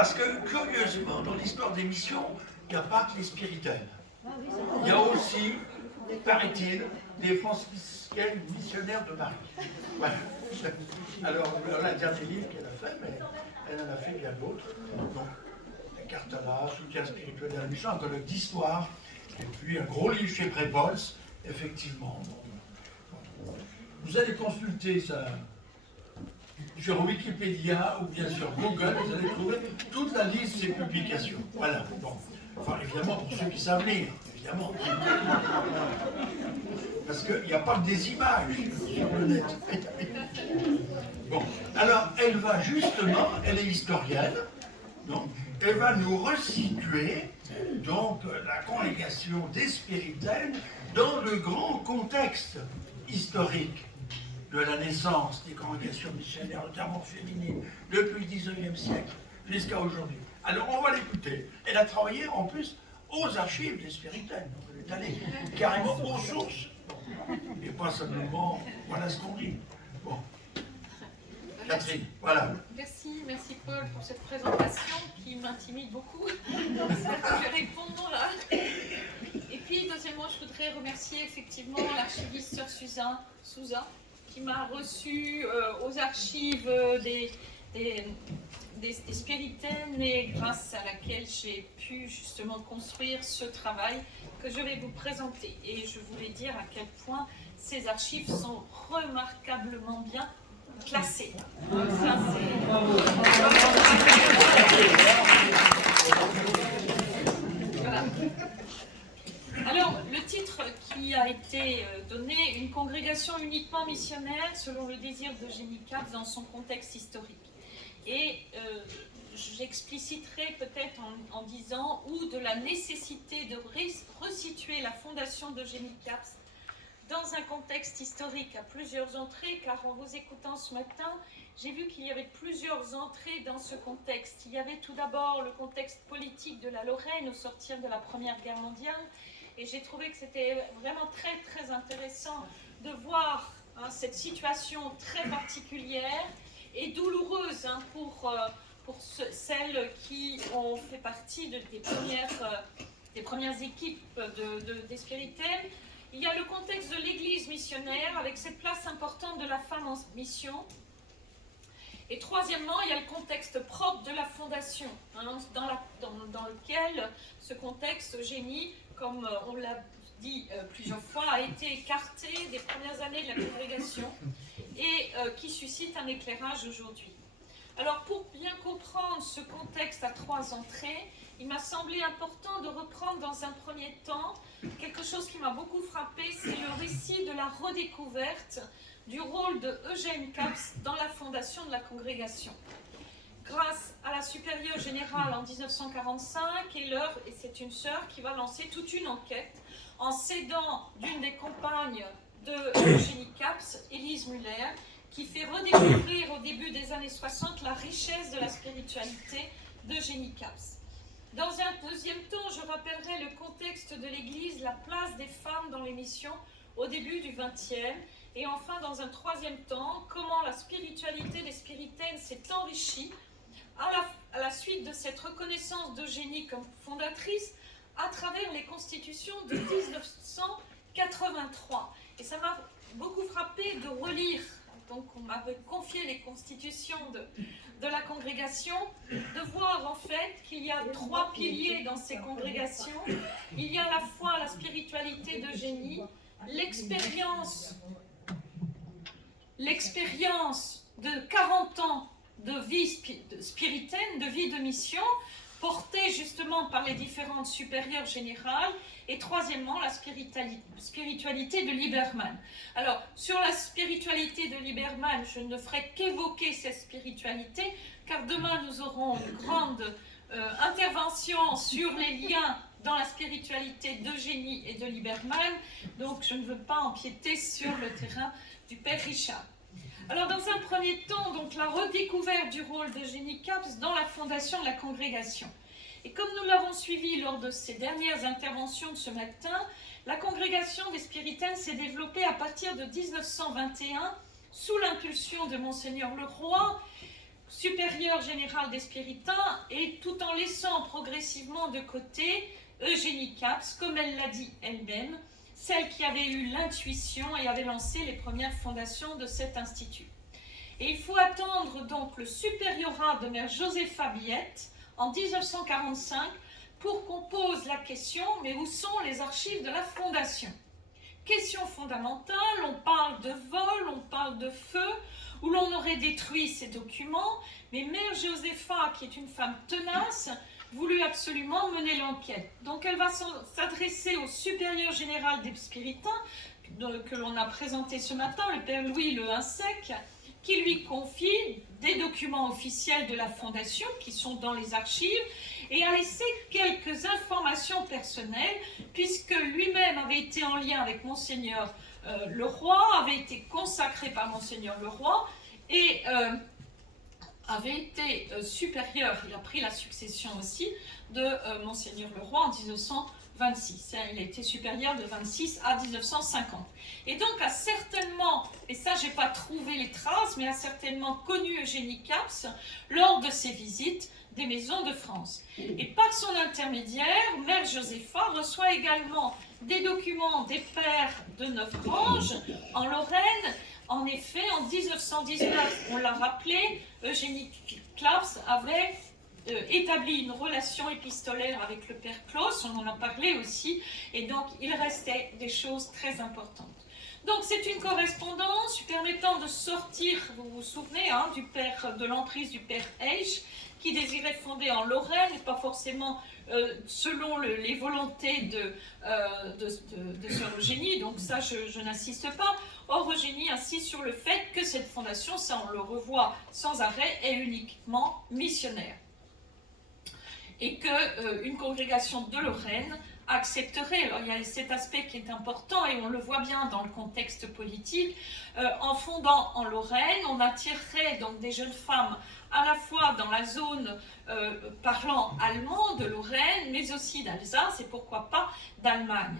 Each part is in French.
Parce que, curieusement, dans l'histoire des missions, il n'y a pas que les spiritaines. Il y a aussi, paraît-il, des franciscaines missionnaires de Marie. Voilà. Alors, voilà le dernier livre qu'elle a fait, mais elle en a fait bien d'autres. Donc, Cartala, Soutien spirituel de la mission, un colloque d'histoire, et puis un gros livre chez Prépols, effectivement. Vous allez consulter ça sur Wikipédia ou bien sur Google, vous allez trouver toute la liste de ces publications. Voilà. Bon. Enfin, évidemment, pour ceux qui savent lire, évidemment. Parce qu'il n'y a pas que des images sur le net. Bon. Alors, elle va justement, elle est historienne, donc, elle va nous resituer donc la congrégation des spiritaines dans le grand contexte historique de la naissance des congrégations missionnaires, notamment féminines, depuis le XIXe siècle jusqu'à aujourd'hui. Alors on va l'écouter. Elle a travaillé en plus aux archives des spiritaines. Donc elle est allée carrément aux sources. Et pas simplement, voilà ce qu'on dit. Bon. Catherine, voilà. Merci Paul pour cette présentation qui m'intimide beaucoup. J'espère que je vais répondre là. Et puis deuxièmement, je voudrais remercier effectivement l'archiviste Sœur Souza qui m'a reçu aux archives des spiritaines et grâce à laquelle j'ai pu justement construire ce travail que je vais vous présenter. Et je voulais dire à quel point ces archives sont remarquablement bien classées. Ça, voilà. Alors, le titre qui a été donné, une congrégation uniquement missionnaire selon le désir d'Eugénie Capes dans son contexte historique. Et j'expliciterai peut-être en disant ou de la nécessité de resituer la fondation d'Eugénie Capes dans un contexte historique à plusieurs entrées, car en vous écoutant ce matin, j'ai vu qu'il y avait plusieurs entrées dans ce contexte. Il y avait tout d'abord le contexte politique de la Lorraine au sortir de la Première Guerre mondiale, et j'ai trouvé que c'était vraiment très très intéressant de voir cette situation très particulière et douloureuse pour celles qui ont fait partie des premières équipes des spiritaines. Il y a le contexte de l'église missionnaire avec cette place importante de la femme en mission. Et troisièmement, il y a le contexte propre de la fondation, dans lequel ce contexte, Eugénie, comme on l'a dit plusieurs fois, a été écarté des premières années de la congrégation et qui suscite un éclairage aujourd'hui. Alors, pour bien comprendre ce contexte à trois entrées, il m'a semblé important de reprendre dans un premier temps quelque chose qui m'a beaucoup frappé, c'est le récit de la redécouverte du rôle de Eugène Capes dans la fondation de la congrégation. Grâce à la supérieure générale en 1945, et c'est une sœur qui va lancer toute une enquête en s'aidant d'une des compagnes de Eugénie Capes, Élise Muller, qui fait redécouvrir au début des années 60 la richesse de la spiritualité d'Eugénie Capes. Dans un deuxième temps, je rappellerai le contexte de l'Église, la place des femmes dans les missions au début du XXe, et enfin, dans un troisième temps, comment la spiritualité des spiritaines s'est enrichie à la suite de cette reconnaissance d'Eugénie comme fondatrice à travers les constitutions de 1983. Et ça m'a beaucoup frappé de relire. Donc on m'avait confié les constitutions de la congrégation, de voir en fait qu'il y a trois piliers dans ces congrégations. Il y a à la fois la spiritualité d'Eugénie, l'expérience de 40 ans de vie spiritaine, de vie de mission, portée justement par les différentes supérieures générales, et troisièmement, la spiritualité de Lieberman. Alors, sur la spiritualité de Lieberman, je ne ferai qu'évoquer cette spiritualité, car demain nous aurons une grande intervention sur les liens dans la spiritualité d'Eugénie et de Lieberman, donc je ne veux pas empiéter sur le terrain du Père Richard. Alors, dans un premier temps, donc, la redécouverte du rôle d'Eugénie Capes dans la fondation de la congrégation. Et comme nous l'avons suivi lors de ces dernières interventions de ce matin, la congrégation des spiritaines s'est développée à partir de 1921 sous l'impulsion de Monseigneur Leroy, supérieur général des Spiritains, et tout en laissant progressivement de côté Eugénie Caps, comme elle l'a dit elle-même, celle qui avait eu l'intuition et avait lancé les premières fondations de cet institut. Et il faut attendre donc le supériorat de mère Josepha Biette en 1945 pour qu'on pose la question, mais où sont les archives de la fondation? Question fondamentale, on parle de vol, on parle de feu, où l'on aurait détruit ces documents, mais mère Josepha, qui est une femme tenace, voulut absolument mener l'enquête. Donc elle va s'adresser au supérieur général des Spiritains, que l'on a présenté ce matin, le père Louis Le Hinsec, qui lui confie des documents officiels de la Fondation qui sont dans les archives et a laissé quelques informations personnelles puisque lui-même avait été en lien avec Monseigneur Leroy, avait été consacré par Monseigneur Leroy et avait été supérieur, il a pris la succession aussi de Monseigneur Leroy en 1926. Il a été supérieur de 26 à 1950. Et donc a certainement, et ça j'ai pas trouvé les traces, mais a certainement connu Eugénie Caps lors de ses visites des maisons de France. Et par son intermédiaire, mère Josepha reçoit également des documents des pères de Neufgrange en Lorraine. En effet, en 1919, on l'a rappelé, Eugénie Caps avait établi une relation épistolaire avec le père Claus, on en a parlé aussi, et donc il restait des choses très importantes. Donc c'est une correspondance permettant de sortir, vous vous souvenez, du père, de l'emprise du père Eich, qui désirait fonder en Lorraine, et pas forcément selon les volontés de sœur Eugénie, donc ça je n'insiste pas. Or Eugénie insiste sur le fait que cette fondation, ça on le revoit sans arrêt, est uniquement missionnaire. Et qu'une congrégation de Lorraine accepterait, alors il y a cet aspect qui est important et on le voit bien dans le contexte politique, en fondant en Lorraine, on attirerait donc des jeunes femmes à la fois dans la zone parlant allemand de Lorraine, mais aussi d'Alsace et pourquoi pas d'Allemagne.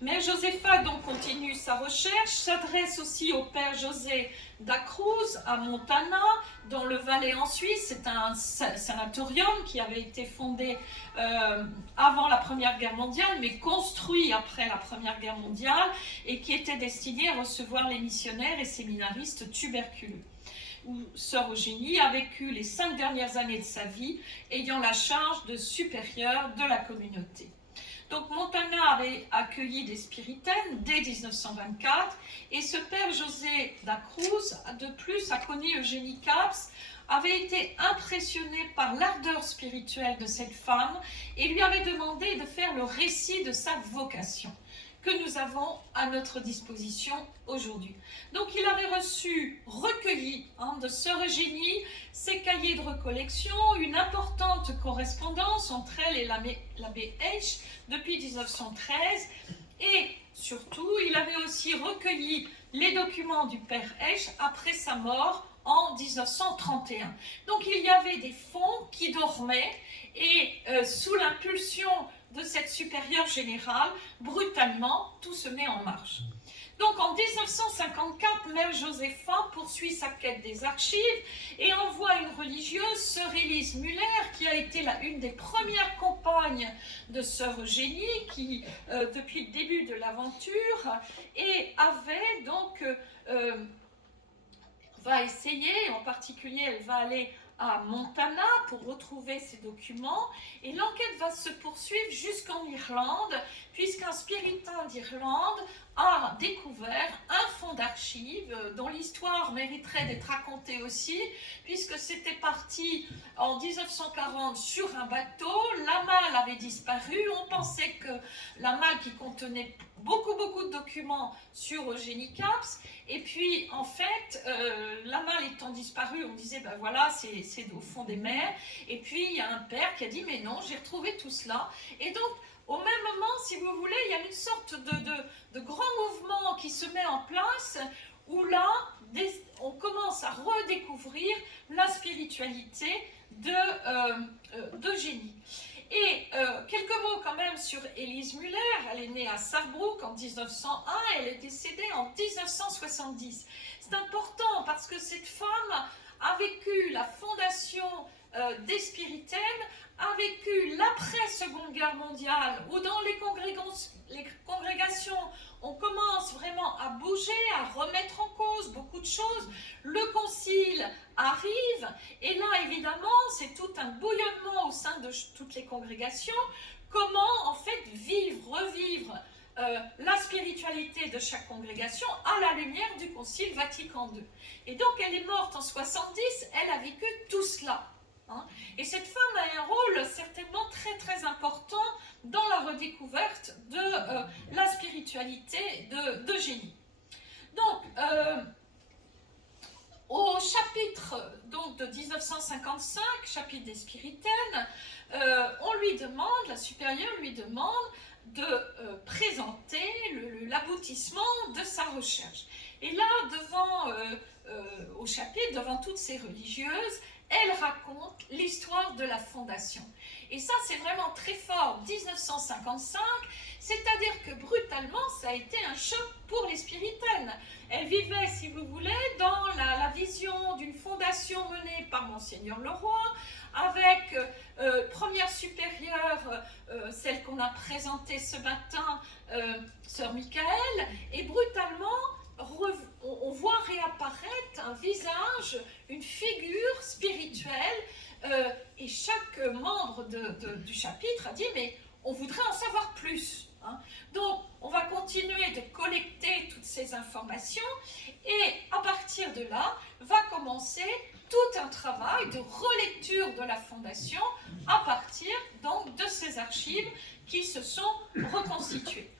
Mère Josepha donc continue sa recherche, s'adresse aussi au père José da Cruz à Montana, dans le Valais en Suisse. C'est un sanatorium qui avait été fondé avant la Première Guerre mondiale, mais construit après la Première Guerre mondiale et qui était destiné à recevoir les missionnaires et séminaristes tuberculeux, où sœur Eugénie a vécu les 5 dernières années de sa vie, ayant la charge de supérieure de la communauté. Donc Montana avait accueilli des spiritaines dès 1924 et ce père José da Cruz, de plus, a connu Eugénie Caps, avait été impressionné par l'ardeur spirituelle de cette femme et lui avait demandé de faire le récit de sa vocation que nous avons à notre disposition aujourd'hui. Donc il avait recueilli de sœur Eugénie ses cahiers de recollection, une importante correspondance entre elle et l'abbé Eich depuis 1913 et surtout il avait aussi recueilli les documents du père Eich après sa mort en 1931. Donc il y avait des fonds qui dormaient et sous l'impulsion de cette supérieure générale, brutalement, tout se met en marche. Donc en 1954, mère Josepha poursuit sa quête des archives et envoie une religieuse, sœur Élise Muller, qui a été une des premières compagnes de sœur Eugénie, qui depuis le début de l'aventure, et avait donc va essayer, en particulier elle va aller à Montana pour retrouver ces documents et l'enquête va se poursuivre jusqu'en Irlande puisqu'un spiritain d'Irlande a découvert un fonds d'archives dont l'histoire mériterait d'être racontée aussi puisque c'était parti en 1940 sur un bateau, la malle avait disparu, on pensait que la malle qui contenait beaucoup de documents sur Eugénie Caps et puis en fait la malle étant disparue on disait ben voilà c'est au fond des mers et puis il y a un père qui a dit mais non j'ai retrouvé tout cela et donc au même moment si vous voulez il y a une sorte de grand mouvement qui se met en place où là on commence à redécouvrir la spiritualité d'Eugénie. Et quelques mots quand même sur Élise Muller, elle est née à Sarrebruck en 1901, elle est décédée en 1970. C'est important parce que cette femme a vécu la fondation des Spiritaines, a vécu l'après-Seconde Guerre mondiale, où dans les congrégations, on commence vraiment à bouger, à remettre en cause beaucoup de choses. Le concile arrive, et là, évidemment, c'est tout un bouillonnement au sein de toutes les congrégations. Comment, en fait, revivre la spiritualité de chaque congrégation à la lumière du Concile Vatican II. Et donc, elle est morte en 70, elle a vécu tout cela. Hein. Et cette femme a un rôle certainement très très important dans la redécouverte de la spiritualité d'Eugénie. Donc, au chapitre donc, de 1955, chapitre des Spiritaines, on lui demande, la supérieure lui demande de présenter l'aboutissement de sa recherche. Et là, au chapitre, devant toutes ces religieuses, elle raconte l'histoire de la fondation. Et ça, c'est vraiment très fort. 1955, c'est-à-dire que brutalement, ça a été un choc pour les Spiritaines. Elle vivait, si vous voulez, dans la vision d'une fondation menée par Monseigneur Leroy, avec première supérieure, celle qu'on a présentée ce matin, Sœur Michael, et brutalement, on voit réapparaître un visage, une figure spirituelle, et chaque membre du chapitre a dit « mais on voudrait en savoir plus hein. ». Donc, on va continuer de collecter toutes ces informations, et à partir de là, va commencer tout un travail de relecture de la Fondation à partir donc de ces archives qui se sont reconstituées.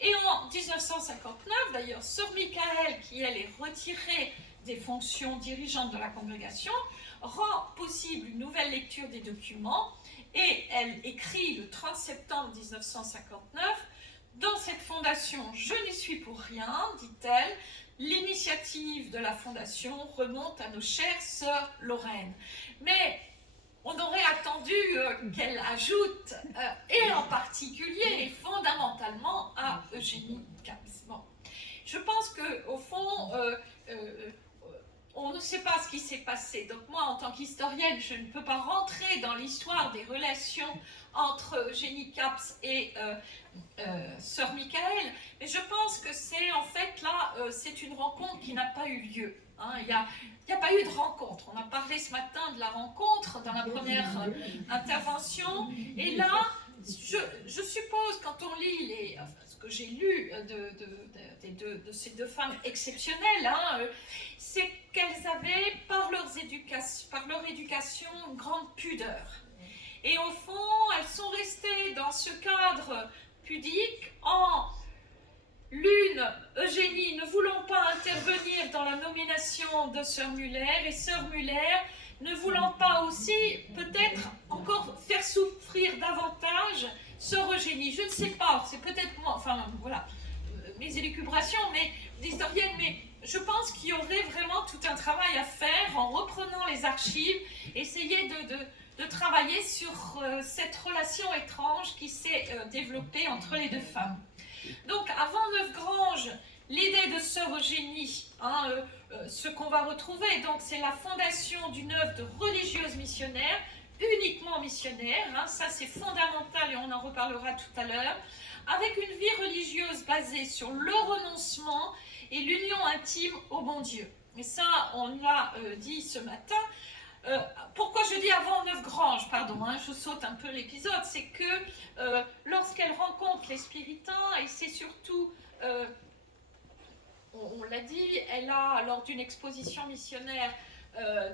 Et en 1959, d'ailleurs, Sœur Michael, qui elle est retirée des fonctions dirigeantes de la congrégation, rend possible une nouvelle lecture des documents et elle écrit le 30 septembre 1959 « Dans cette fondation, je n'y suis pour rien, dit-elle, l'initiative de la fondation remonte à nos chères sœurs Lorraine. » Mais on aurait attendu qu'elle ajoute, et en particulier et fondamentalement, à Eugénie Caps. Bon. Je pense qu'au fond, on ne sait pas ce qui s'est passé. Donc moi, en tant qu'historienne, je ne peux pas rentrer dans l'histoire des relations entre Eugénie Caps et Sœur Michael, mais je pense que c'est en fait là, c'est une rencontre qui n'a pas eu lieu. Hein. Il n'y a pas eu de rencontre. On a parlé ce matin de la rencontre dans la première intervention. Et là, je suppose, quand on lit ce que j'ai lu de ces deux femmes exceptionnelles, hein, c'est qu'elles avaient, par leur éducation, une grande pudeur. Et au fond, elles sont restées dans ce cadre pudique l'une, Eugénie, ne voulant pas intervenir dans la nomination de Sœur Muller, et Sœur Muller ne voulant pas aussi peut-être encore faire souffrir davantage Sœur Eugénie. Je ne sais pas, c'est peut-être moi, enfin voilà, mes élucubrations, mais d'historienne, mais je pense qu'il y aurait vraiment tout un travail à faire en reprenant les archives, essayer de travailler sur cette relation étrange qui s'est développée entre les deux femmes. Donc, avant Neufgrange, l'idée de Sœur Eugénie, hein, ce qu'on va retrouver, donc c'est la fondation d'une œuvre de religieuse missionnaire, uniquement missionnaire, hein, ça c'est fondamental et on en reparlera tout à l'heure, avec une vie religieuse basée sur le renoncement et l'union intime au bon Dieu. Et ça, on l'a dit ce matin. Pourquoi je dis avant Neufgrange, pardon, hein, je saute un peu l'épisode, c'est que lorsqu'elle rencontre les Spiritains, et c'est surtout, on l'a dit, elle a, lors d'une exposition missionnaire,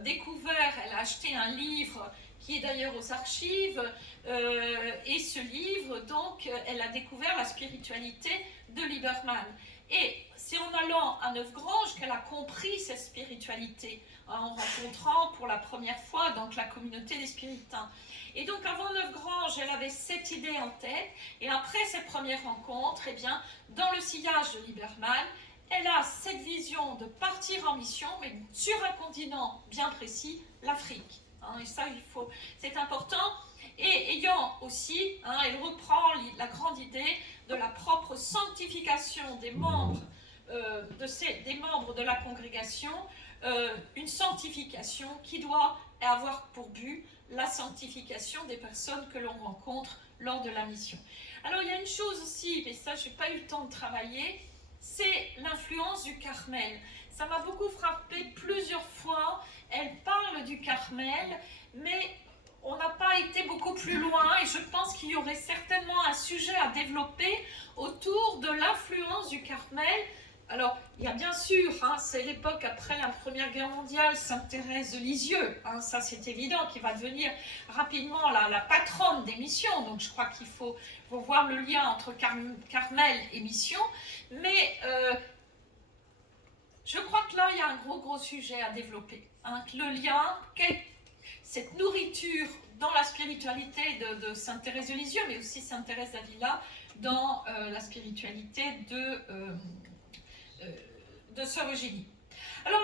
découvert, elle a acheté un livre qui est d'ailleurs aux archives, et ce livre, donc, elle a découvert la spiritualité de Lieberman. Et c'est en allant à Neufgrange qu'elle a compris cette spiritualité, en rencontrant pour la première fois donc, la communauté des Spiritains. Et donc avant Neufgrange, elle avait cette idée en tête, et après cette première rencontre, eh bien, dans le sillage de Lieberman, elle a cette vision de partir en mission, mais sur un continent bien précis, l'Afrique. Hein, et ça, c'est important. Et ayant aussi, hein, elle reprend la grande idée de la propre sanctification des membres, des membres de la congrégation une sanctification qui doit avoir pour but la sanctification des personnes que l'on rencontre lors de la mission. Alors il y a une chose aussi, mais ça je n'ai pas eu le temps de travailler, c'est l'influence du Carmel. Ça m'a beaucoup frappé plusieurs fois. Elle parle du Carmel, mais on n'a pas été beaucoup plus loin et je pense qu'il y aurait certainement un sujet à développer autour de l'influence du Carmel. Alors, il y a bien sûr, c'est l'époque après la Première Guerre mondiale, Sainte Thérèse de Lisieux, ça c'est évident, qui va devenir rapidement la patronne des missions, donc je crois qu'il faut voir le lien entre Carmel et mission, mais je crois que là, il y a un gros sujet à développer, le lien, cette nourriture dans la spiritualité de Sainte Thérèse de Lisieux, mais aussi Sainte Thérèse d'Avila, dans la spiritualité de Sœur Eugénie. Alors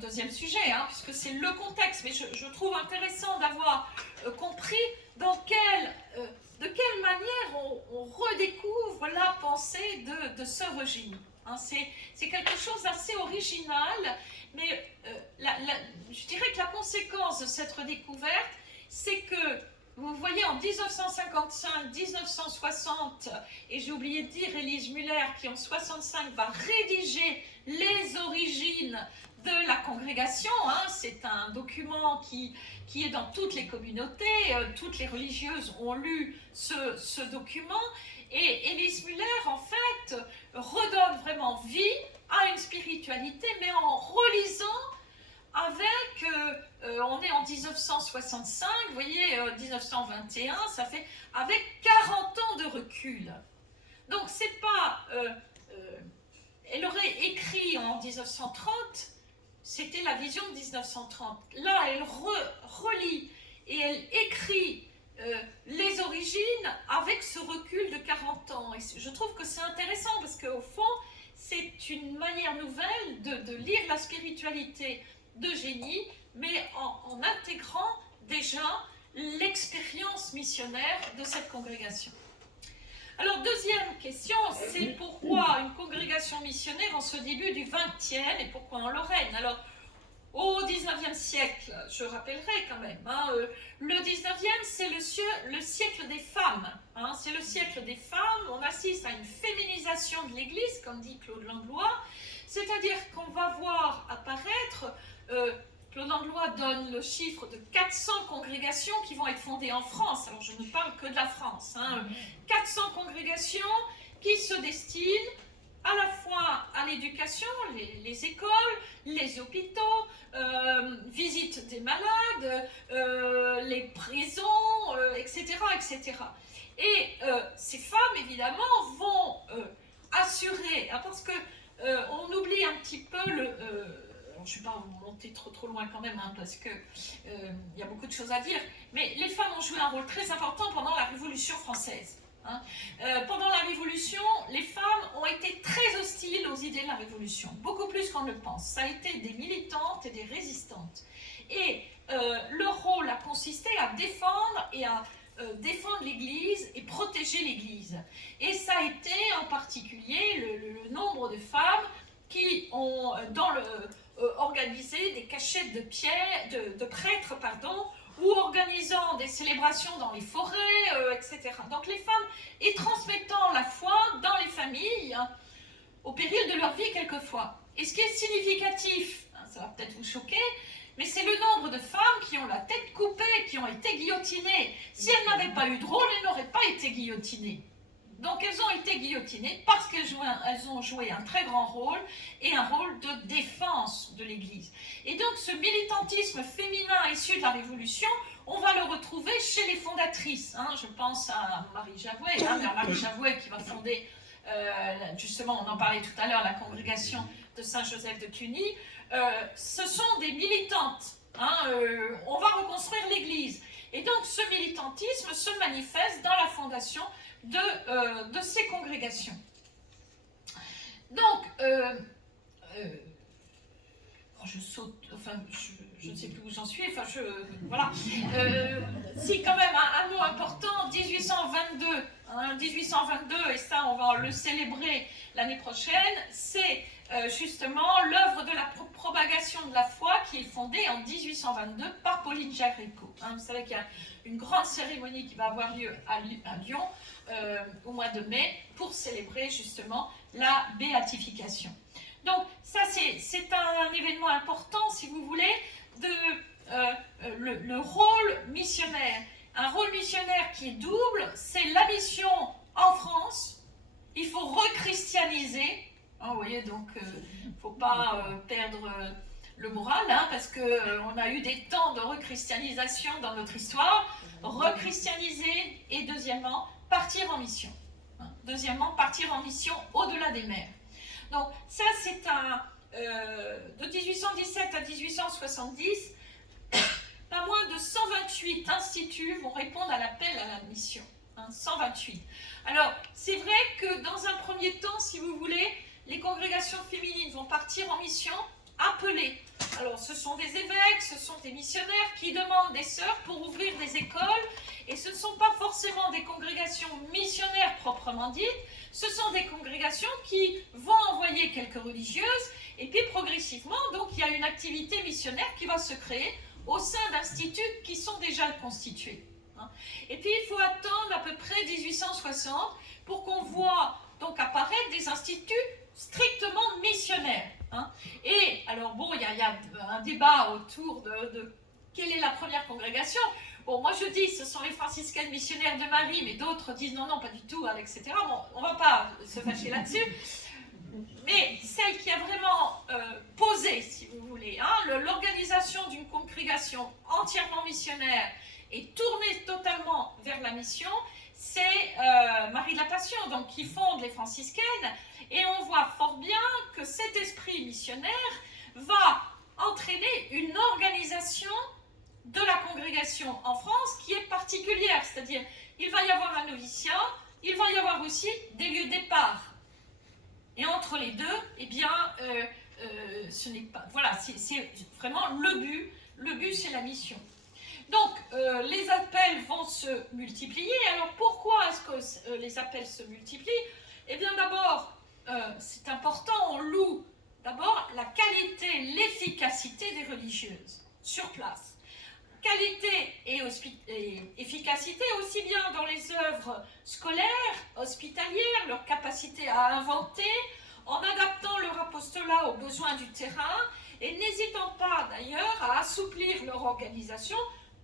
deuxième sujet, puisque c'est le contexte, mais je trouve intéressant d'avoir compris de quelle manière on redécouvre la pensée de Sœur Eugénie. C'est quelque chose d'assez original, mais je dirais que la conséquence de cette redécouverte, c'est que vous voyez, en 1955, 1960, et j'ai oublié de dire Élise Muller, qui en 65 va rédiger les origines de la congrégation. C'est un document qui est dans toutes les communautés, toutes les religieuses ont lu ce document, et Élise Muller, en fait, redonne vraiment vie à une spiritualité, mais en relisant avec, on est en 1965, vous voyez, 1921, ça fait avec 40 ans de recul. Donc c'est pas, elle aurait écrit en 1930, c'était la vision de 1930. Là, elle relit et elle écrit les origines avec ce recul de 40 ans. Et je trouve que c'est intéressant parce qu'au fond, c'est une manière nouvelle de lire la spiritualité d'Eugénie, mais en intégrant déjà l'expérience missionnaire de cette congrégation. Alors, deuxième question, c'est pourquoi une congrégation missionnaire en ce début du XXe et pourquoi en Lorraine? Alors, au XIXe siècle, je rappellerai quand même, le XIXe, c'est le siècle des femmes. C'est le siècle des femmes, on assiste à une féminisation de l'Église, comme dit Claude Langlois, c'est-à-dire qu'on va voir apparaître, Claude Langlois donne le chiffre de 400 congrégations qui vont être fondées en France. Alors je ne parle que de la France. 400 congrégations qui se destinent à la fois à l'éducation, les écoles, les hôpitaux, visite des malades, les prisons, etc., etc. Et ces femmes, évidemment, vont assurer, parce que on oublie un petit peu je ne vais pas monter trop loin quand même, parce qu'il y a beaucoup de choses à dire, mais les femmes ont joué un rôle très important pendant la Révolution française. Pendant la Révolution, les femmes ont été très hostiles aux idées de la Révolution, beaucoup plus qu'on ne le pense. Ça a été des militantes et des résistantes. Et leur rôle a consisté à défendre l'Église et protéger l'Église. Et ça a été en particulier le nombre de femmes qui ont organisé des cachettes de prêtres, ou organisant des célébrations dans les forêts, etc. Donc les femmes, et transmettant la foi dans les familles, au péril de leur vie quelquefois. Et ce qui est significatif, ça va peut-être vous choquer, mais c'est le nombre de femmes qui ont la tête coupée, qui ont été guillotinées. Si elles n'avaient pas eu de rôle, elles n'auraient pas été guillotinées. Donc elles ont été guillotinées parce qu'elles ont joué un très grand rôle et un rôle de défense de l'Église. Et donc ce militantisme féminin issu de la Révolution, on va le retrouver chez les fondatrices. Je pense à Marie Javoué, Marie Javoué qui va fonder, justement on en parlait tout à l'heure, la congrégation de Saint-Joseph de Cluny. Ce sont des militantes. On va reconstruire l'Église. Et donc ce militantisme se manifeste dans la fondation de ces congrégations. Donc, je saute, je ne sais plus où j'en suis, voilà. Si, quand même, un mot important, 1822, et ça, on va le célébrer l'année prochaine, c'est justement l'œuvre de la propagation de la foi qui est fondée en 1822 par Pauline Jaricot. Hein, vous savez qu'il y a une grande cérémonie qui va avoir lieu à Lyon au mois de mai pour célébrer justement la béatification. Donc ça c'est un événement important, si vous voulez, le rôle missionnaire. Un rôle missionnaire qui est double, c'est la mission en France. Il faut rechristianiser. Hein, vous voyez, donc il ne faut pas perdre le moral, hein, parce qu'on a eu des temps de rechristianisation dans notre histoire. Rechristianiser et deuxièmement, partir en mission. Hein, deuxièmement, partir en mission au-delà des mers. Donc ça, c'est de 1817 à 1870, pas moins de 128 instituts vont répondre à l'appel à la mission. Hein, 128. Alors, c'est vrai que dans un premier temps, si vous voulez, les congrégations féminines vont partir en mission appelées. Alors, ce sont des évêques, ce sont des missionnaires qui demandent des sœurs pour ouvrir des écoles, et ce ne sont pas forcément des congrégations missionnaires proprement dites, ce sont des congrégations qui vont envoyer quelques religieuses, et puis progressivement, donc, il y a une activité missionnaire qui va se créer au sein d'instituts qui sont déjà constitués. Et puis, il faut attendre à peu près 1860 pour qu'on voit donc apparaître des instituts strictement missionnaires. Hein. Et alors, bon, il y a un débat autour de quelle est la première congrégation. Bon, moi je dis ce sont les franciscaines missionnaires de Marie, mais d'autres disent non, non, pas du tout, etc. Bon, on ne va pas se fâcher là-dessus. Mais celle qui a vraiment posé, si vous voulez, hein, l'organisation d'une congrégation entièrement missionnaire et tournée totalement vers la mission, c'est Marie de la Passion, donc qui fonde les franciscaines, et on voit fort bien que cet esprit missionnaire va entraîner une organisation de la congrégation en France qui est particulière, c'est-à-dire il va y avoir un noviciat, il va y avoir aussi des lieux de départ. Et entre les deux, eh bien, ce n'est pas... Voilà, c'est vraiment le but c'est la mission. Donc, les appels vont se multiplier. Alors, pourquoi est-ce que les appels se multiplient? Eh bien, d'abord, c'est important, on loue d'abord la qualité, l'efficacité des religieuses sur place. Qualité et efficacité aussi bien dans les œuvres scolaires, hospitalières, leur capacité à inventer, en adaptant leur apostolat aux besoins du terrain et n'hésitant pas d'ailleurs à assouplir leur organisation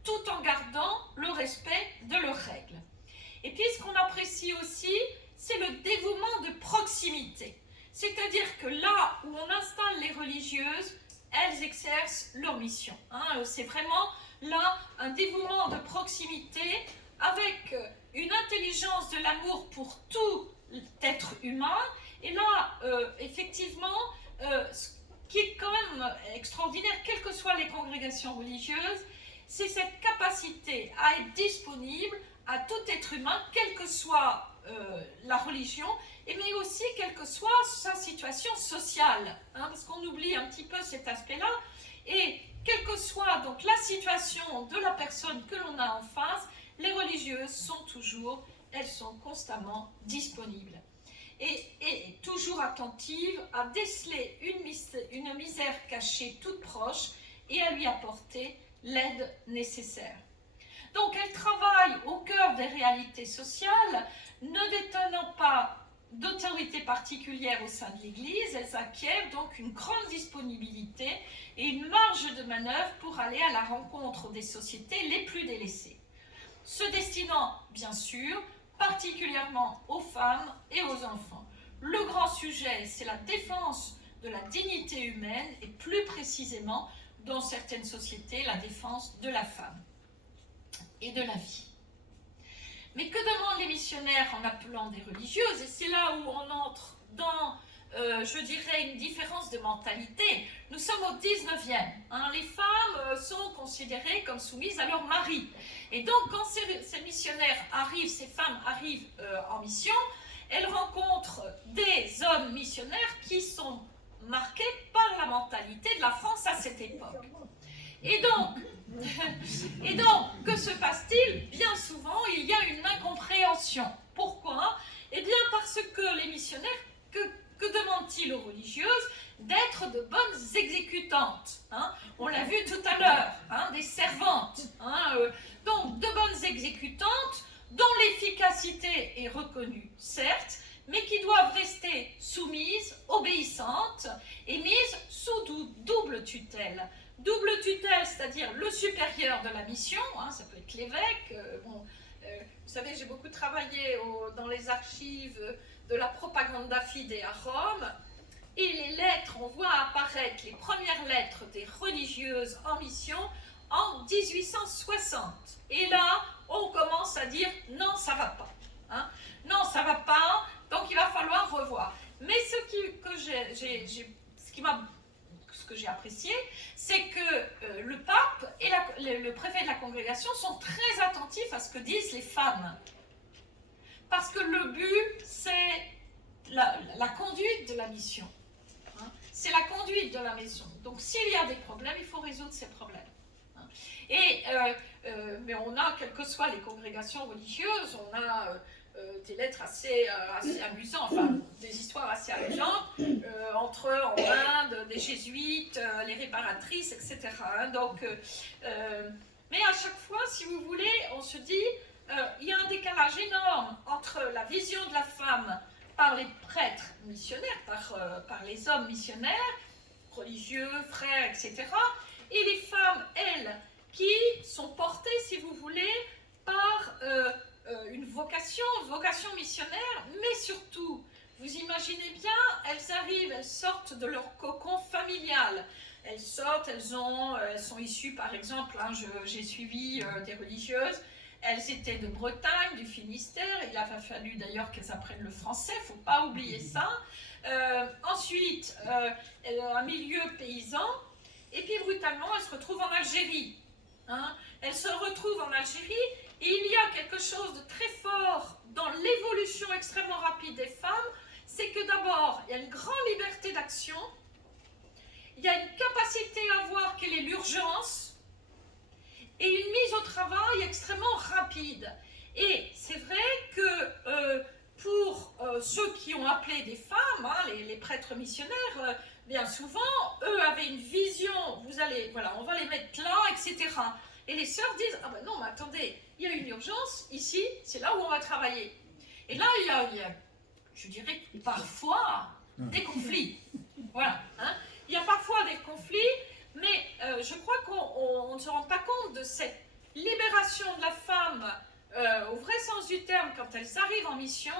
tout en gardant le respect de leurs règles. Et puis ce qu'on apprécie aussi, c'est le dévouement de proximité. C'est-à-dire que là où on installe les religieuses, elles exercent leur mission. Hein, c'est vraiment là un dévouement de proximité avec une intelligence de l'amour pour tout être humain. Et là, effectivement, ce qui est quand même extraordinaire, quelles que soient les congrégations religieuses, c'est cette capacité à être disponible à tout être humain, quelle que soit la religion, mais aussi quelle que soit sa situation sociale, hein, parce qu'on oublie un petit peu cet aspect-là, et quelle que soit donc la situation de la personne que l'on a en face, les religieuses elles sont constamment disponibles. Et toujours attentives à déceler une misère cachée toute proche et à lui apporter l'aide nécessaire. Donc elles travaillent au cœur des réalités sociales, ne détenant pas d'autorité particulière au sein de l'Église, elles acquièrent donc une grande disponibilité et une marge de manœuvre pour aller à la rencontre des sociétés les plus délaissées, se destinant bien sûr particulièrement aux femmes et aux enfants. Le grand sujet, c'est la défense de la dignité humaine et plus précisément, dans certaines sociétés, la défense de la femme et de la vie. Mais que demandent les missionnaires en appelant des religieuses? Et c'est là où on entre dans, je dirais, une différence de mentalité. Nous sommes au 19e. Hein, les femmes sont considérées comme soumises à leur mari. Et donc, quand ces missionnaires arrivent, ces femmes arrivent en mission, elles rencontrent des hommes missionnaires qui sont marqués par la mentalité de la France à cette époque. Et donc, que se passe-t-il? Bien souvent, il y a une incompréhension. Pourquoi? Eh bien, parce que les missionnaires, que demandent-ils aux religieuses? exécutantes dont l'efficacité est reconnue, certes, mais qui doivent rester soumises, obéissantes et mises sous double tutelle. Double tutelle, c'est-à-dire le supérieur de la mission, hein, ça peut être l'évêque. Vous savez, j'ai beaucoup travaillé dans les archives de la Propaganda Fide à Rome, et les lettres, on voit apparaître les premières lettres des religieuses en mission en 1860. Et là, on commence à dire non, ça va pas. Hein. Non, ça va pas, donc il va falloir revoir. Mais ce que j'ai apprécié, c'est que le pape et le préfet de la congrégation sont très attentifs à ce que disent les femmes. Parce que le but, c'est la conduite de la mission. Hein. C'est la conduite de la mission. Donc s'il y a des problèmes, il faut résoudre ces problèmes. Hein. Mais on a, quelles que soient les congrégations religieuses, on a des lettres assez amusantes, enfin des histoires assez amusantes, entre eux en Inde, des jésuites, les réparatrices, etc. Hein. Donc, mais à chaque fois, si vous voulez, on se dit, il y a un décalage énorme entre la vision de la femme par les prêtres missionnaires, par les hommes missionnaires, religieux, frères, etc., et les femmes, elles, qui sont portées, si vous voulez, par une vocation missionnaire, mais surtout, vous imaginez bien, elles sortent de leur cocon familial. Elles sortent, elles sont issues, par exemple, hein, j'ai suivi des religieuses, elles étaient de Bretagne, du Finistère, il a fallu d'ailleurs qu'elles apprennent le français, il ne faut pas oublier ça. Ensuite, un milieu paysan, et puis brutalement, elles se retrouvent en Algérie. Hein. Elles se retrouvent en Algérie, et il y a quelque chose de très fort dans l'évolution extrêmement rapide des femmes, c'est que d'abord, il y a une grande liberté d'action, il y a une capacité à voir quelle est l'urgence, et une mise au travail extrêmement rapide. Et c'est vrai que pour ceux qui ont appelé des femmes, hein, les prêtres missionnaires, bien souvent, eux avaient une vision, on va les mettre là, etc. Et les sœurs disent, ah ben non, mais attendez, il y a une urgence, ici, c'est là où on va travailler. Et là, il y a je dirais, parfois, des conflits. Voilà. Hein. Il y a parfois des conflits, mais je crois qu'on ne se rend pas compte de cette libération de la femme au vrai sens du terme quand elles arrivent en mission.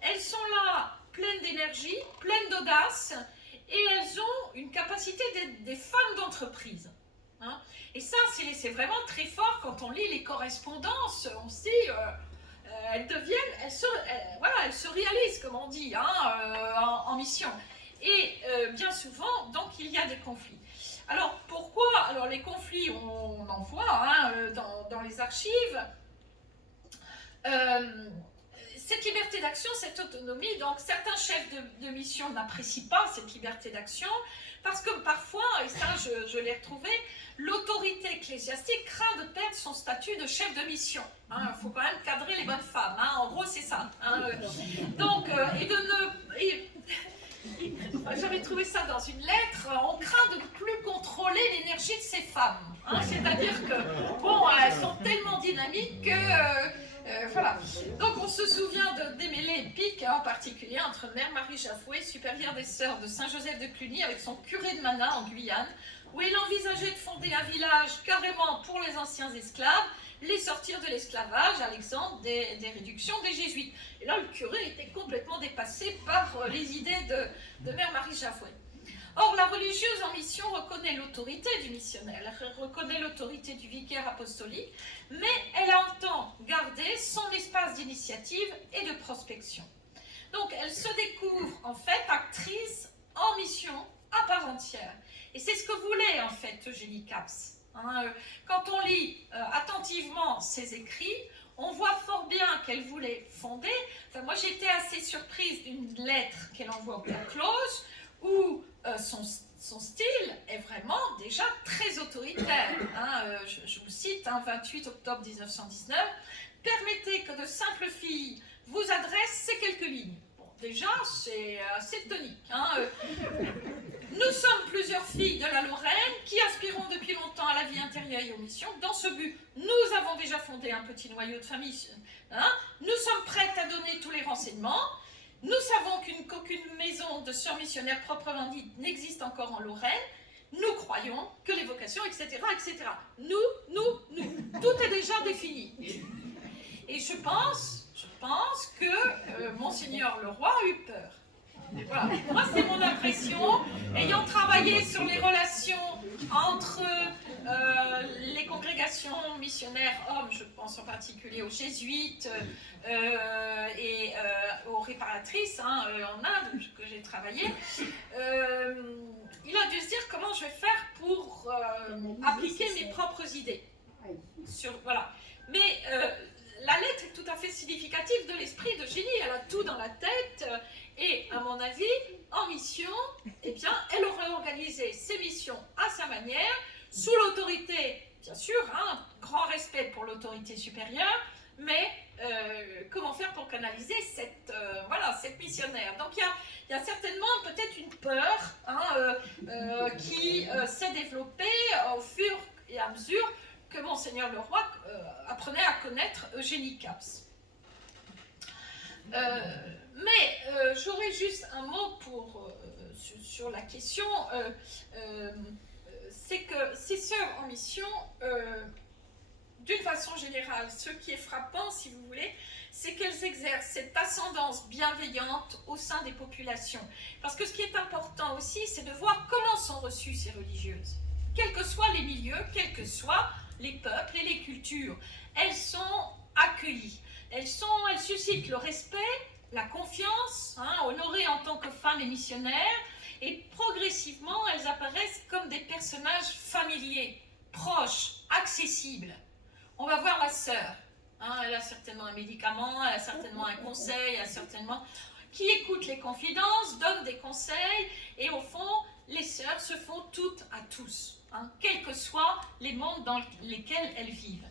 Elles sont là pleines d'énergie, pleines d'audace, et elles ont une capacité d'être des femmes d'entreprise. Hein. Et ça, c'est vraiment très fort quand on lit les correspondances. On se dit, elles se réalisent, comme on dit, hein, en mission. Et bien souvent, donc, il y a des conflits. Alors, pourquoi? Alors, les conflits, on en voit hein, dans les archives. Cette liberté d'action, cette autonomie, donc certains chefs de mission n'apprécient pas cette liberté d'action parce que parfois, et ça je l'ai retrouvé, l'autorité ecclésiastique craint de perdre son statut de chef de mission. Il faut quand même cadrer les bonnes femmes, hein, en gros c'est ça. Hein, donc, j'avais trouvé ça dans une lettre, on craint de ne plus contrôler l'énergie de ces femmes. Hein, c'est-à-dire que, bon, elles sont tellement dynamiques que... voilà. Donc on se souvient de démêlés épiques, hein, en particulier entre Mère Marie Jaffoué, supérieure des sœurs de Saint-Joseph de Cluny, avec son curé de Mana en Guyane, où il envisageait de fonder un village carrément pour les anciens esclaves, les sortir de l'esclavage, à l'exemple des réductions des jésuites. Et là, le curé était complètement dépassé par les idées de Mère Marie Jaffoué. Or, la religieuse en mission reconnaît l'autorité du missionnaire, elle reconnaît l'autorité du vicaire apostolique, mais elle entend garder son espace d'initiative et de prospection. Donc, elle se découvre en fait actrice en mission à part entière. Et c'est ce que voulait en fait Eugénie Caps. Hein, quand on lit attentivement ses écrits, on voit fort bien qu'elle voulait fonder. Enfin, moi, j'étais assez surprise d'une lettre qu'elle envoie au Père Claus, où son style est vraiment déjà très autoritaire. Hein, je vous cite, hein, 28 octobre 1919, « Permettez que de simples filles vous adressent ces quelques lignes. » Bon, déjà, c'est assez tonique. Hein, Nous sommes plusieurs filles de la Lorraine qui aspirons depuis longtemps à la vie intérieure et aux missions. Dans ce but, nous avons déjà fondé un petit noyau de famille. Nous sommes prêtes à donner tous les renseignements. Nous savons qu'aucune maison de sœurs missionnaires proprement dite n'existe encore en Lorraine. Nous croyons que les vocations, etc., etc. Nous, tout est déjà défini. Et je pense que Monseigneur Leroy a eu peur. Et voilà. Moi, c'est mon impression, ayant travaillé sur les relations entre les congrégations missionnaires hommes, je pense en particulier aux jésuites et aux réparatrices en Inde, que j'ai travaillé. Il a dû se dire comment je vais faire pour appliquer mes propres idées. Voilà. Mais la lettre est tout à fait significative de l'esprit de Génie. Elle a tout dans la tête. Et à mon avis, en mission, eh bien, elle aurait organisé ses missions à sa manière, sous l'autorité, bien sûr, grand respect pour l'autorité supérieure, mais comment faire pour canaliser cette missionnaire. Donc il y a certainement peut-être une peur qui s'est développée au fur et à mesure que Monseigneur Leroy apprenait à connaître Eugénie Caps. Mais j'aurais juste un mot sur la question, c'est que ces sœurs en mission, d'une façon générale, ce qui est frappant, si vous voulez, c'est qu'elles exercent cette ascendance bienveillante au sein des populations. Parce que ce qui est important aussi, c'est de voir comment sont reçues ces religieuses. Quels que soient les milieux, quels que soient les peuples et les cultures, elles sont accueillies. Elles suscitent le respect, la confiance, honorées en tant que femmes et missionnaires, et progressivement, elles apparaissent comme des personnages familiers, proches, accessibles. On va voir la sœur. Elle a certainement un médicament, elle a certainement un conseil, elle a certainement... qui écoute les confidences, donne des conseils, et au fond, les sœurs se font toutes à tous, quels que soient les mondes dans lesquels elles vivent.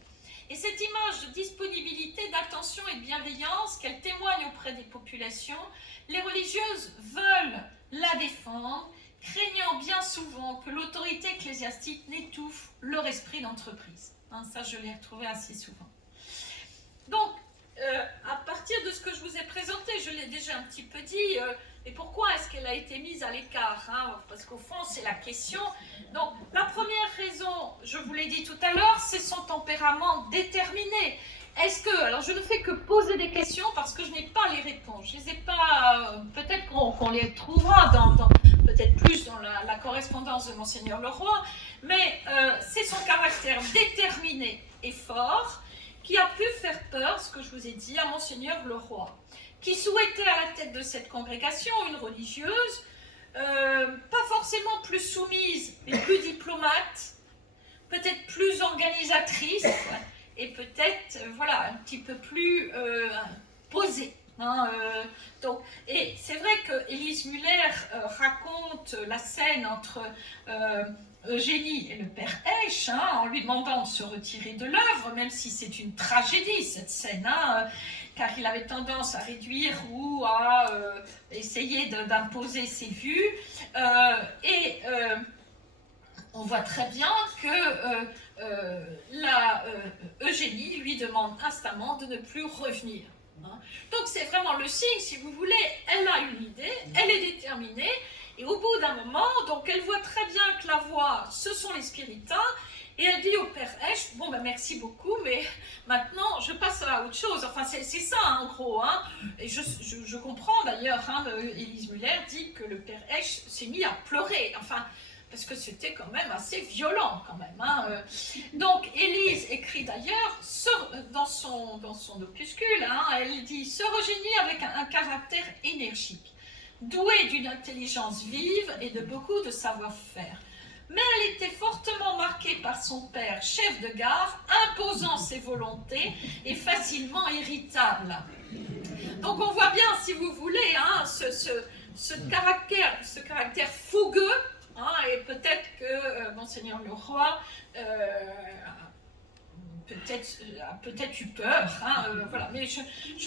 Et cette image de disponibilité, d'attention et de bienveillance qu'elle témoigne auprès des populations, les religieuses veulent la défendre, craignant bien souvent que l'autorité ecclésiastique n'étouffe leur esprit d'entreprise. Ça, je l'ai retrouvé assez souvent. Donc, à partir de ce que je vous ai présenté, je l'ai déjà un petit peu dit, et pourquoi est-ce qu'elle a été mise à l'écart, parce qu'au fond, c'est la question. Donc, la première raison, je vous l'ai dit tout à l'heure, c'est son tempérament déterminé. Est-ce que, alors je ne fais que poser des questions parce que je n'ai pas les réponses. Je les ai pas, peut-être qu'on les trouvera peut-être plus dans la correspondance de Monseigneur Leroy, mais c'est son caractère déterminé et fort qui a pu faire peur, ce que je vous ai dit, à Monseigneur Leroy, qui souhaitait à la tête de cette congrégation une religieuse, pas forcément plus soumise, mais plus diplomate, peut-être plus organisatrice, et peut-être, un petit peu plus posée. Et c'est vrai que Élise Muller raconte la scène entre Eugénie et le père Esch, en lui demandant de se retirer de l'œuvre, même si c'est une tragédie cette scène, car il avait tendance à réduire ou à essayer d'imposer ses vues. On voit très bien que Eugénie lui demande instamment de ne plus revenir. Donc c'est vraiment le signe, si vous voulez, elle a une idée, elle est déterminée, et au bout d'un moment, donc elle voit très bien que la voie, ce sont les spiritains, et elle dit au père Esch, merci beaucoup, mais maintenant je passe à autre chose. Enfin c'est ça en gros, et je comprends d'ailleurs, Élise Muller dit que le père Esch s'est mis à pleurer, parce que c'était quand même assez violent quand même. Donc Élise écrit d'ailleurs dans son opuscule, elle dit « Sœur Eugénie avec un caractère énergique, douée d'une intelligence vive et de beaucoup de savoir-faire. Mais elle était fortement marquée par son père, chef de gare, imposant ses volontés et facilement irritable. » Donc on voit bien, si vous voulez, ce caractère fougueux. Et peut-être que Monseigneur Leroy a peut-être eu peur, hein, voilà, mais je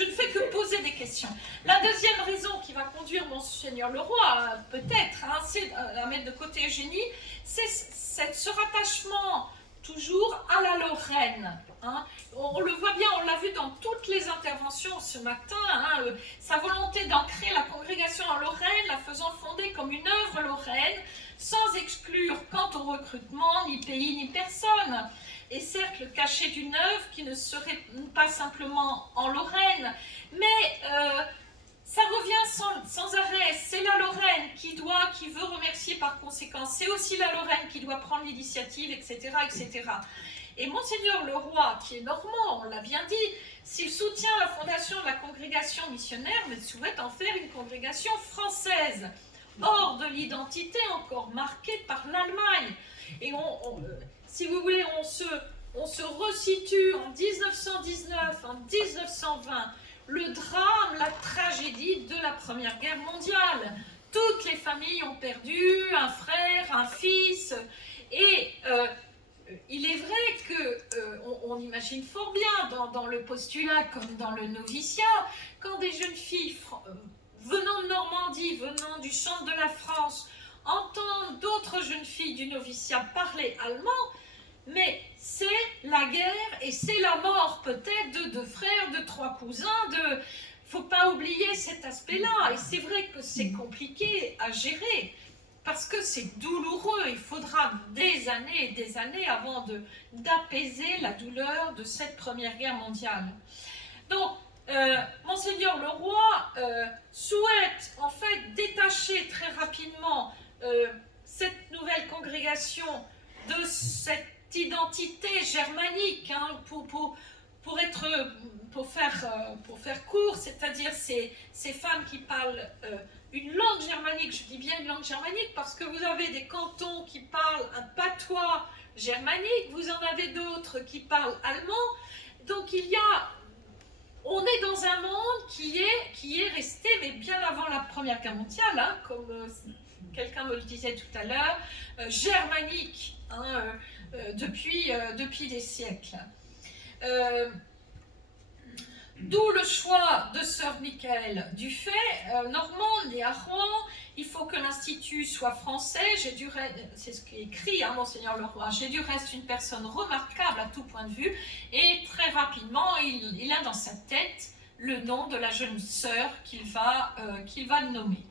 ne fais que poser des questions. La deuxième raison qui va conduire Monseigneur Leroy, peut-être, hein, c'est à mettre de côté Eugénie, c'est ce rattachement toujours à la Lorraine. Hein. On le voit bien, on l'a vu dans toutes les interventions ce matin, hein, sa volonté d'ancrer la congrégation en Lorraine, la faisant fonder comme une œuvre lorraine, sans exclure quant au recrutement ni pays ni personne. Et certes, le cachet d'une œuvre qui ne serait pas simplement en Lorraine, mais ça revient sans arrêt. C'est la Lorraine qui veut remercier par conséquent. C'est aussi la Lorraine qui doit prendre l'initiative, etc., etc. Et Monseigneur Leroy, qui est normand, on l'a bien dit, s'il soutient la fondation de la congrégation missionnaire, mais souhaite en faire une congrégation française, hors de l'identité encore marquée par l'Allemagne. Et si vous voulez, on se resitue en 1919, en 1920, le drame, la tragédie de la Première Guerre mondiale. Toutes les familles ont perdu un frère, un fils, et il est vrai qu'on imagine fort bien dans le postulat comme dans le noviciat, quand des jeunes filles venant de Normandie, venant du centre de la France, entendent d'autres jeunes filles du noviciat parler allemand, mais c'est la guerre et c'est la mort peut-être de 2 frères, de 3 cousins, faut pas oublier cet aspect-là, et c'est vrai que c'est compliqué à gérer, parce que c'est douloureux, il faudra des années et des années avant d'apaiser la douleur de cette Première Guerre mondiale. Donc, Monseigneur Leroy souhaite en fait détacher très rapidement cette nouvelle congrégation de cette identité germanique, hein, pour faire court, c'est-à-dire ces femmes qui parlent une langue germanique, je dis bien une langue germanique parce que vous avez des cantons qui parlent un patois germanique, vous en avez d'autres qui parlent allemand, donc on est dans un monde qui est resté, mais bien avant la Première Guerre mondiale, hein, comme quelqu'un me le disait tout à l'heure, germanique, hein, depuis des siècles. D'où le choix de sœur Michaëlle Dufay, normande et à Rouen. Il faut que l'institut soit français. C'est ce qui est écrit, hein, Monseigneur Leroy. J'ai du reste une personne remarquable à tout point de vue. Et très rapidement, il a dans sa tête le nom de la jeune sœur qu'il va nommer.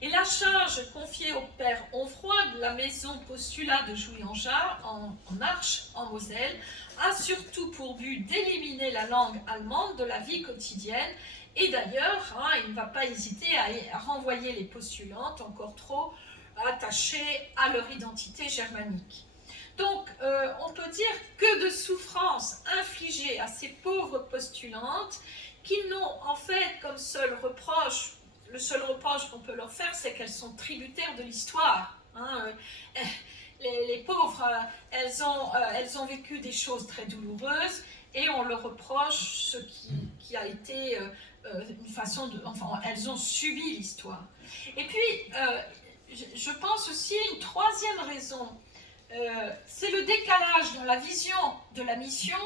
Et la charge confiée au père Onfroy de la maison postulat de Jouy-en-Jar, en Arche, en Moselle, a surtout pour but d'éliminer la langue allemande de la vie quotidienne. Et d'ailleurs, hein, il ne va pas hésiter à renvoyer les postulantes encore trop attachées à leur identité germanique. Donc, on peut dire que de souffrances infligées à ces pauvres postulantes qui n'ont en fait comme seul reproche, le seul reproche qu'on peut leur faire, c'est qu'elles sont tributaires de l'histoire. Hein. Les pauvres, elles ont vécu des choses très douloureuses et on leur reproche ce qui a été une façon de... Enfin, elles ont subi l'histoire. Et puis, je pense aussi une troisième raison, c'est le décalage dans la vision de la mission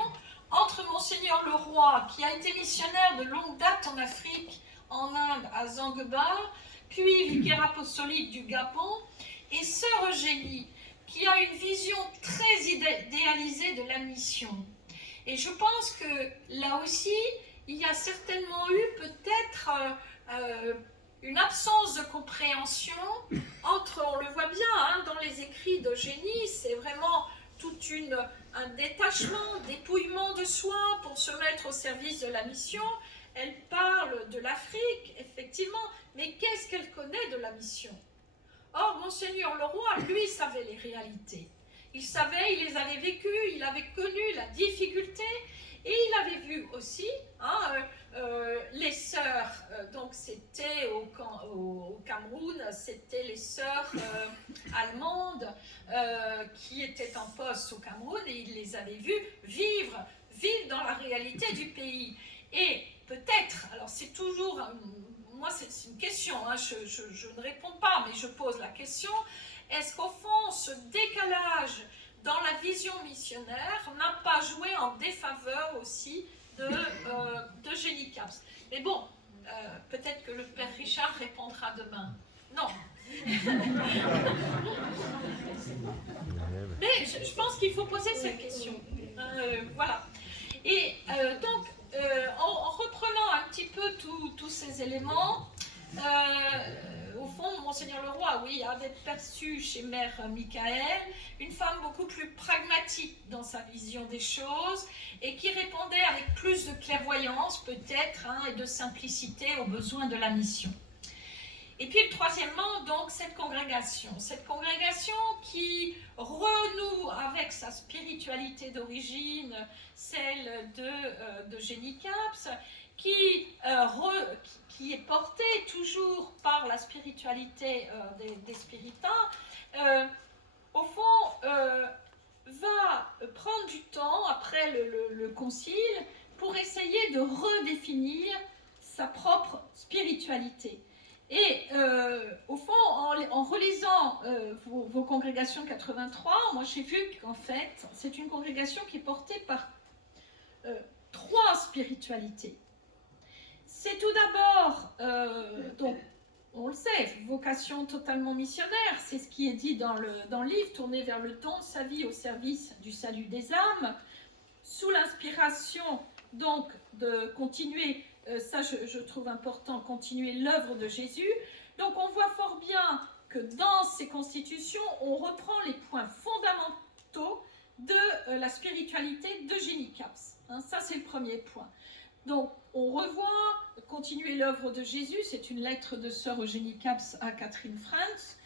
entre Monseigneur Leroy, qui a été missionnaire de longue date en Afrique, en Inde, à Zanguebar, puis vicaire apostolique du Gabon, et sœur Eugénie, qui a une vision très idéalisée de la mission. Et je pense que là aussi, il y a certainement eu peut-être une absence de compréhension entre, on le voit bien hein, dans les écrits d'Eugénie, c'est vraiment tout un détachement, dépouillement de soi pour se mettre au service de la mission. Elle parle de l'Afrique, effectivement, mais qu'est-ce qu'elle connaît de la mission? Or, Monseigneur Leroy, lui, savait les réalités. Il savait, il les avait vécues, il avait connu la difficulté, et il avait vu aussi hein, les sœurs, donc c'était au Cameroun, c'était les sœurs allemandes qui étaient en poste au Cameroun, et il les avait vues vivre dans la réalité du pays. Et peut-être, alors c'est toujours... Moi, c'est une question, hein, je ne réponds pas, mais je pose la question. Est-ce qu'au fond, ce décalage dans la vision missionnaire, n'a pas joué en défaveur aussi de Jenny Caps. Mais bon, peut-être que le Père Richard répondra demain. Non. Mais je pense qu'il faut poser cette question. Voilà. Et donc, en reprenant un petit peu tous ces éléments, au fond, Monseigneur Leroy, oui, avait perçu chez Mère Michaël une femme beaucoup plus pragmatique dans sa vision des choses et qui répondait avec plus de clairvoyance peut-être et de simplicité aux besoins de la mission. Et puis troisièmement, donc, cette congrégation qui renoue avec sa spiritualité d'origine, celle de Jenny Caps, qui est portée toujours par la spiritualité des spiritains, au fond, va prendre du temps après le concile pour essayer de redéfinir sa propre spiritualité. Et au fond, en relisant vos congrégations 83, moi j'ai vu qu'en fait, c'est une congrégation qui est portée par 3 spiritualités. C'est tout d'abord, donc, on le sait, vocation totalement missionnaire, c'est ce qui est dit dans le livre, tourné vers le don de sa vie au service du salut des âmes, sous l'inspiration donc de continuer, ça je trouve important, continuer l'œuvre de Jésus. Donc on voit fort bien que dans ces constitutions, on reprend les points fondamentaux de la spiritualité de Jenny Caps. Ça c'est le premier point. Donc, on revoit continuer l'œuvre de Jésus, c'est une lettre de sœur Eugénie Caps à Catherine Franz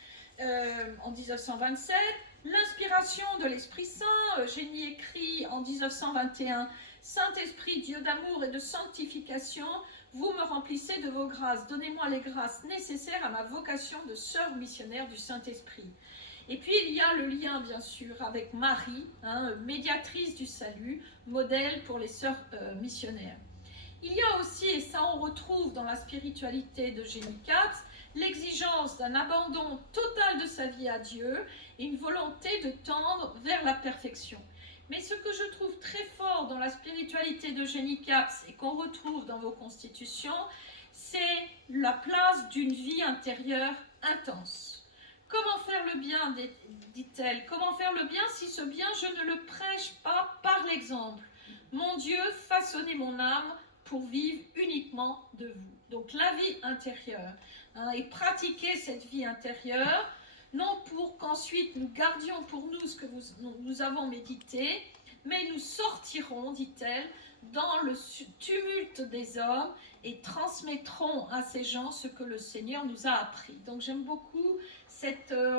en 1927. L'inspiration de l'Esprit Saint, Eugénie écrit en 1921, Saint-Esprit, Dieu d'amour et de sanctification, vous me remplissez de vos grâces, donnez-moi les grâces nécessaires à ma vocation de sœur missionnaire du Saint-Esprit. Et puis il y a le lien bien sûr avec Marie, médiatrice du salut, modèle pour les sœurs missionnaires. Il y a aussi, et ça on retrouve dans la spiritualité de Jenny Caps, l'exigence d'un abandon total de sa vie à Dieu et une volonté de tendre vers la perfection. Mais ce que je trouve très fort dans la spiritualité de Jenny Caps et qu'on retrouve dans vos constitutions, c'est la place d'une vie intérieure intense. Comment faire le bien, dit-elle, comment faire le bien si ce bien je ne le prêche pas par l'exemple? Mon Dieu, façonnez mon âme pour vivre uniquement de vous. Donc la vie intérieure, et pratiquer cette vie intérieure, non pour qu'ensuite nous gardions pour nous ce que nous avons médité, mais nous sortirons, dit-elle, dans le tumulte des hommes et transmettrons à ces gens ce que le Seigneur nous a appris. Donc j'aime beaucoup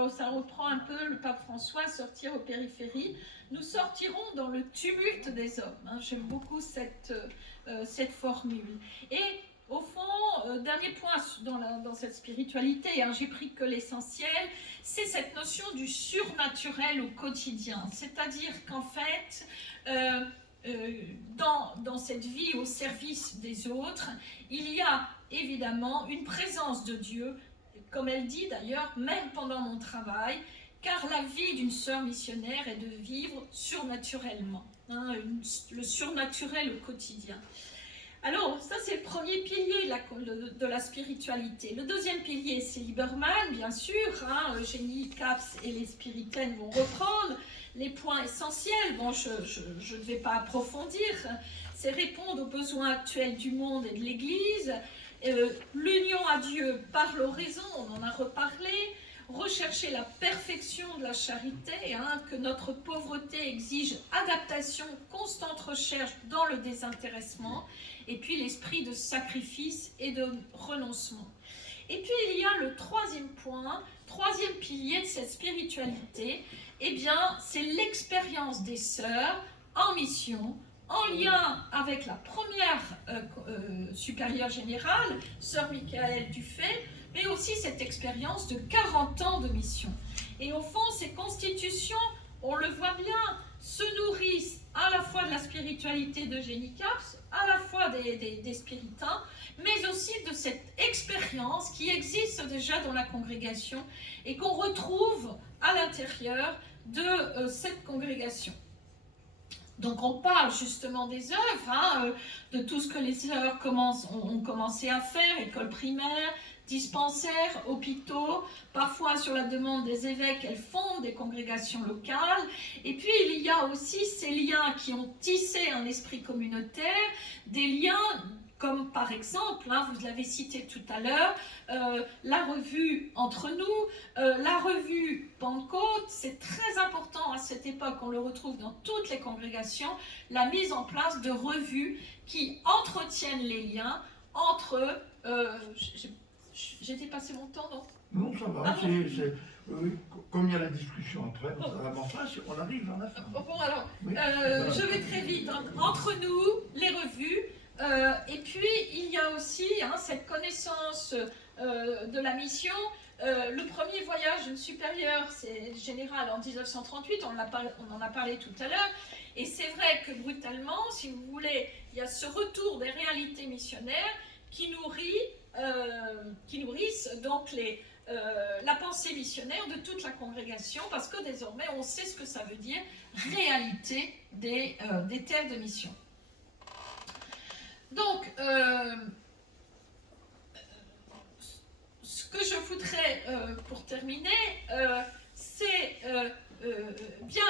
ça reprend un peu le pape François, sortir aux périphéries. Nous sortirons dans le tumulte des hommes. J'aime beaucoup cette formule. Et au fond, dernier point dans cette spiritualité, j'ai pris que l'essentiel, c'est cette notion du surnaturel au quotidien. C'est-à-dire qu'en fait, dans cette vie au service des autres, il y a évidemment une présence de Dieu, comme elle dit d'ailleurs, même pendant mon travail, car la vie d'une sœur missionnaire est de vivre surnaturellement, le surnaturel au quotidien. Alors, ça c'est le premier pilier de la spiritualité. Le deuxième pilier, c'est Lieberman, bien sûr. Eugénie Caps et les spiritaines vont reprendre les points essentiels. Bon, je ne vais pas approfondir. C'est répondre aux besoins actuels du monde et de l'Église. L'union à Dieu par l'oraison, on en a reparlé. Rechercher la perfection de la charité, que notre pauvreté exige adaptation, constante recherche dans le désintéressement, et puis l'esprit de sacrifice et de renoncement. Et puis il y a le troisième point, troisième pilier de cette spiritualité, eh bien c'est l'expérience des sœurs en mission, en lien avec la première supérieure générale, sœur Michaël Dufay, mais aussi cette expérience de 40 ans de mission. Et au fond, ces constitutions, on le voit bien, se nourrissent à la fois de la spiritualité de Jenny Caps, à la fois des spiritains, mais aussi de cette expérience qui existe déjà dans la congrégation et qu'on retrouve à l'intérieur de cette congrégation. Donc on parle justement des œuvres, de tout ce que les sœurs ont commencé à faire, école primaire, dispensaires, hôpitaux, parfois sur la demande des évêques, elles fondent des congrégations locales. Et puis il y a aussi ces liens qui ont tissé un esprit communautaire, des liens comme par exemple, vous l'avez cité tout à l'heure, la revue Entre nous, la revue Pentecôte, c'est très important à cette époque, on le retrouve dans toutes les congrégations, la mise en place de revues qui entretiennent les liens entre... j'ai dépassé mon temps, non? Non, ça va, oui, comme il y a la discussion après, on arrive à la fin. Bon, alors, oui. Je vais très vite. Entre nous, les revues, et puis il y a aussi cette connaissance de la mission. Le premier voyage d'une supérieure, c'est général en 1938, on en a parlé tout à l'heure, et c'est vrai que brutalement, si vous voulez, il y a ce retour des réalités missionnaires qui nourrissent donc la pensée missionnaire de toute la congrégation, parce que désormais on sait ce que ça veut dire, réalité des terres de mission. Donc, ce que je voudrais, pour terminer, c'est bien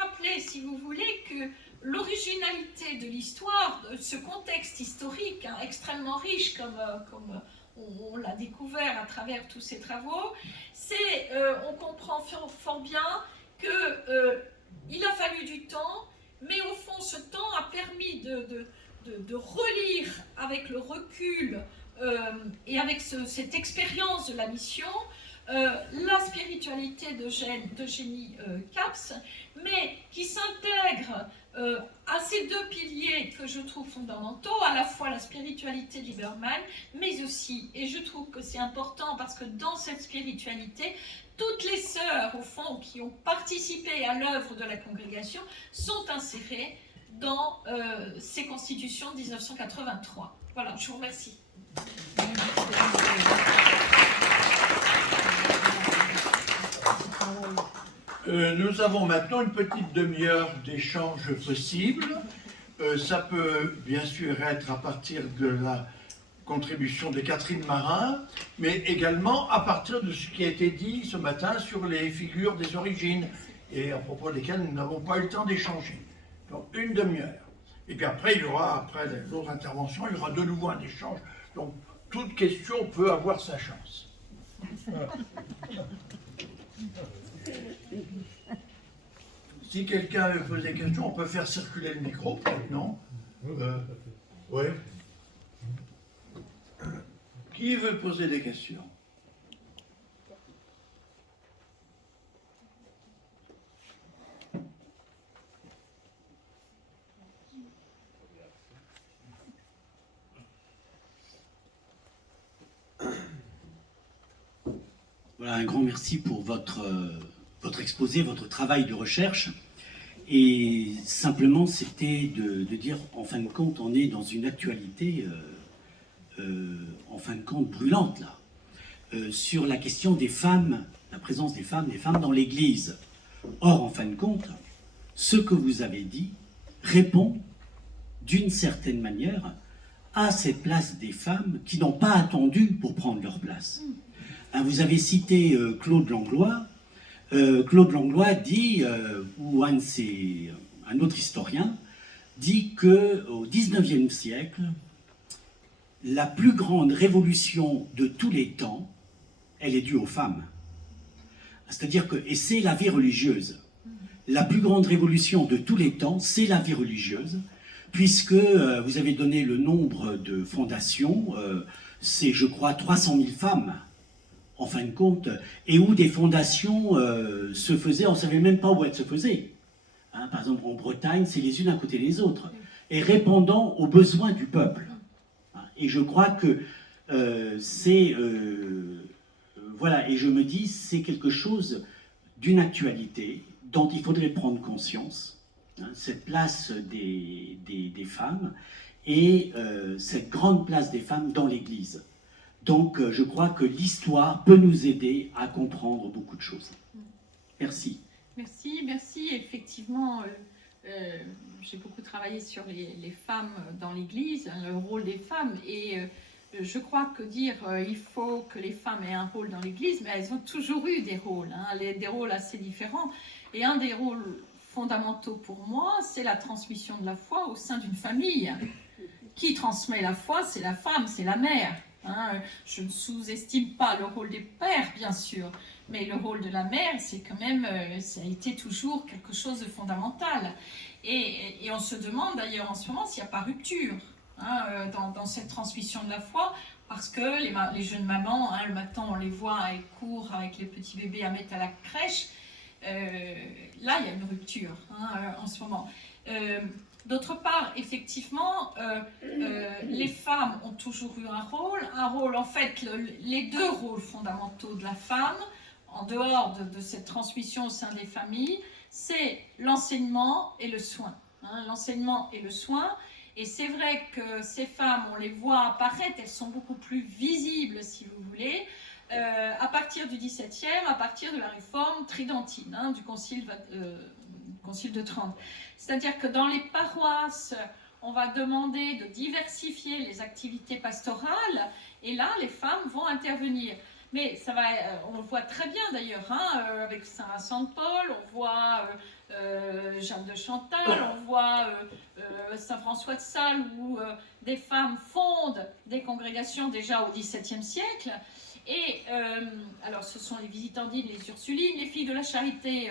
rappeler, si vous voulez, que l'originalité de l'histoire, de ce contexte historique extrêmement riche, comme on l'a découvert à travers tous ces travaux, c'est, on comprend fort bien qu'il a fallu du temps, mais au fond, ce temps a permis de relire avec le recul et avec cette expérience de la mission, la spiritualité d'Eugénie Capes, mais qui s'intègre à ces deux piliers que je trouve fondamentaux, à la fois la spiritualité de Lieberman, mais aussi, et je trouve que c'est important parce que dans cette spiritualité, toutes les sœurs, au fond, qui ont participé à l'œuvre de la congrégation, sont insérées dans ces constitutions de 1983. Voilà, je vous remercie. Nous avons maintenant une petite demi-heure d'échange possible. Ça peut bien sûr être à partir de la contribution de Catherine Marin, mais également à partir de ce qui a été dit ce matin sur les figures des origines, et à propos desquelles nous n'avons pas eu le temps d'échanger. Donc une demi-heure. Et puis après, il y aura, après l'autre intervention, il y aura de nouveau un échange. Donc toute question peut avoir sa chance. Si quelqu'un veut poser des questions, on peut faire circuler le micro, peut-être, non? Oui. Qui veut poser des questions? Voilà, un grand merci pour votre exposé, votre travail de recherche. Et simplement, c'était de dire, en fin de compte, on est dans une actualité, en fin de compte, brûlante, là, sur la question des femmes, la présence des femmes dans l'Église. Or, en fin de compte, ce que vous avez dit répond, d'une certaine manière, à cette place des femmes qui n'ont pas attendu pour prendre leur place. Vous avez cité Claude Langlois. Claude Langlois dit, ou un autre historien, dit qu'au XIXe siècle, la plus grande révolution de tous les temps, elle est due aux femmes. C'est-à-dire que, et c'est la vie religieuse. La plus grande révolution de tous les temps, c'est la vie religieuse, puisque vous avez donné le nombre de fondations, c'est, je crois, 300 000 femmes, en fin de compte, et où des fondations se faisaient, on ne savait même pas où elles se faisaient. Par exemple, en Bretagne, c'est les unes à côté des autres, et répondant aux besoins du peuple. Et je crois que voilà, et je me dis, c'est quelque chose d'une actualité dont il faudrait prendre conscience, cette place des femmes, et cette grande place des femmes dans l'Église. Donc, je crois que l'histoire peut nous aider à comprendre beaucoup de choses. Merci. Merci, merci. Effectivement, j'ai beaucoup travaillé sur les femmes dans l'Église, hein, le rôle des femmes, et je crois que dire il faut que les femmes aient un rôle dans l'Église, mais elles ont toujours eu des rôles, hein, des rôles assez différents. Et un des rôles fondamentaux pour moi, c'est la transmission de la foi au sein d'une famille. Qui transmet la foi? C'est la femme, c'est la mère. Hein. Je ne sous-estime pas le rôle des pères, bien sûr, mais le rôle de la mère, c'est quand même, ça a été toujours quelque chose de fondamental. Et on se demande d'ailleurs en ce moment s'il n'y a pas rupture, hein, dans cette transmission de la foi, parce que les jeunes mamans, hein, le matin on les voit, elles courent avec les petits bébés à mettre à la crèche. Là, il y a une rupture, hein, en ce moment. D'autre part, effectivement, les femmes ont toujours eu un rôle, en fait, les deux rôles fondamentaux de la femme, en dehors de cette transmission au sein des familles, c'est l'enseignement et le soin. Hein, l'enseignement et le soin. Et c'est vrai que ces femmes, on les voit apparaître, elles sont beaucoup plus visibles, si vous voulez, à partir du XVIIe, à partir de la réforme tridentine, hein, du concile de Trente. C'est-à-dire que dans les paroisses, on va demander de diversifier les activités pastorales, et là, les femmes vont intervenir. Mais ça va, on le voit très bien d'ailleurs, hein, avec Saint Vincent de Paul, on voit Jeanne de Chantal, on voit Saint François de Sales, où des femmes fondent des congrégations déjà au XVIIe siècle. Et alors ce sont les Visitandines, les Ursulines, les filles de la charité,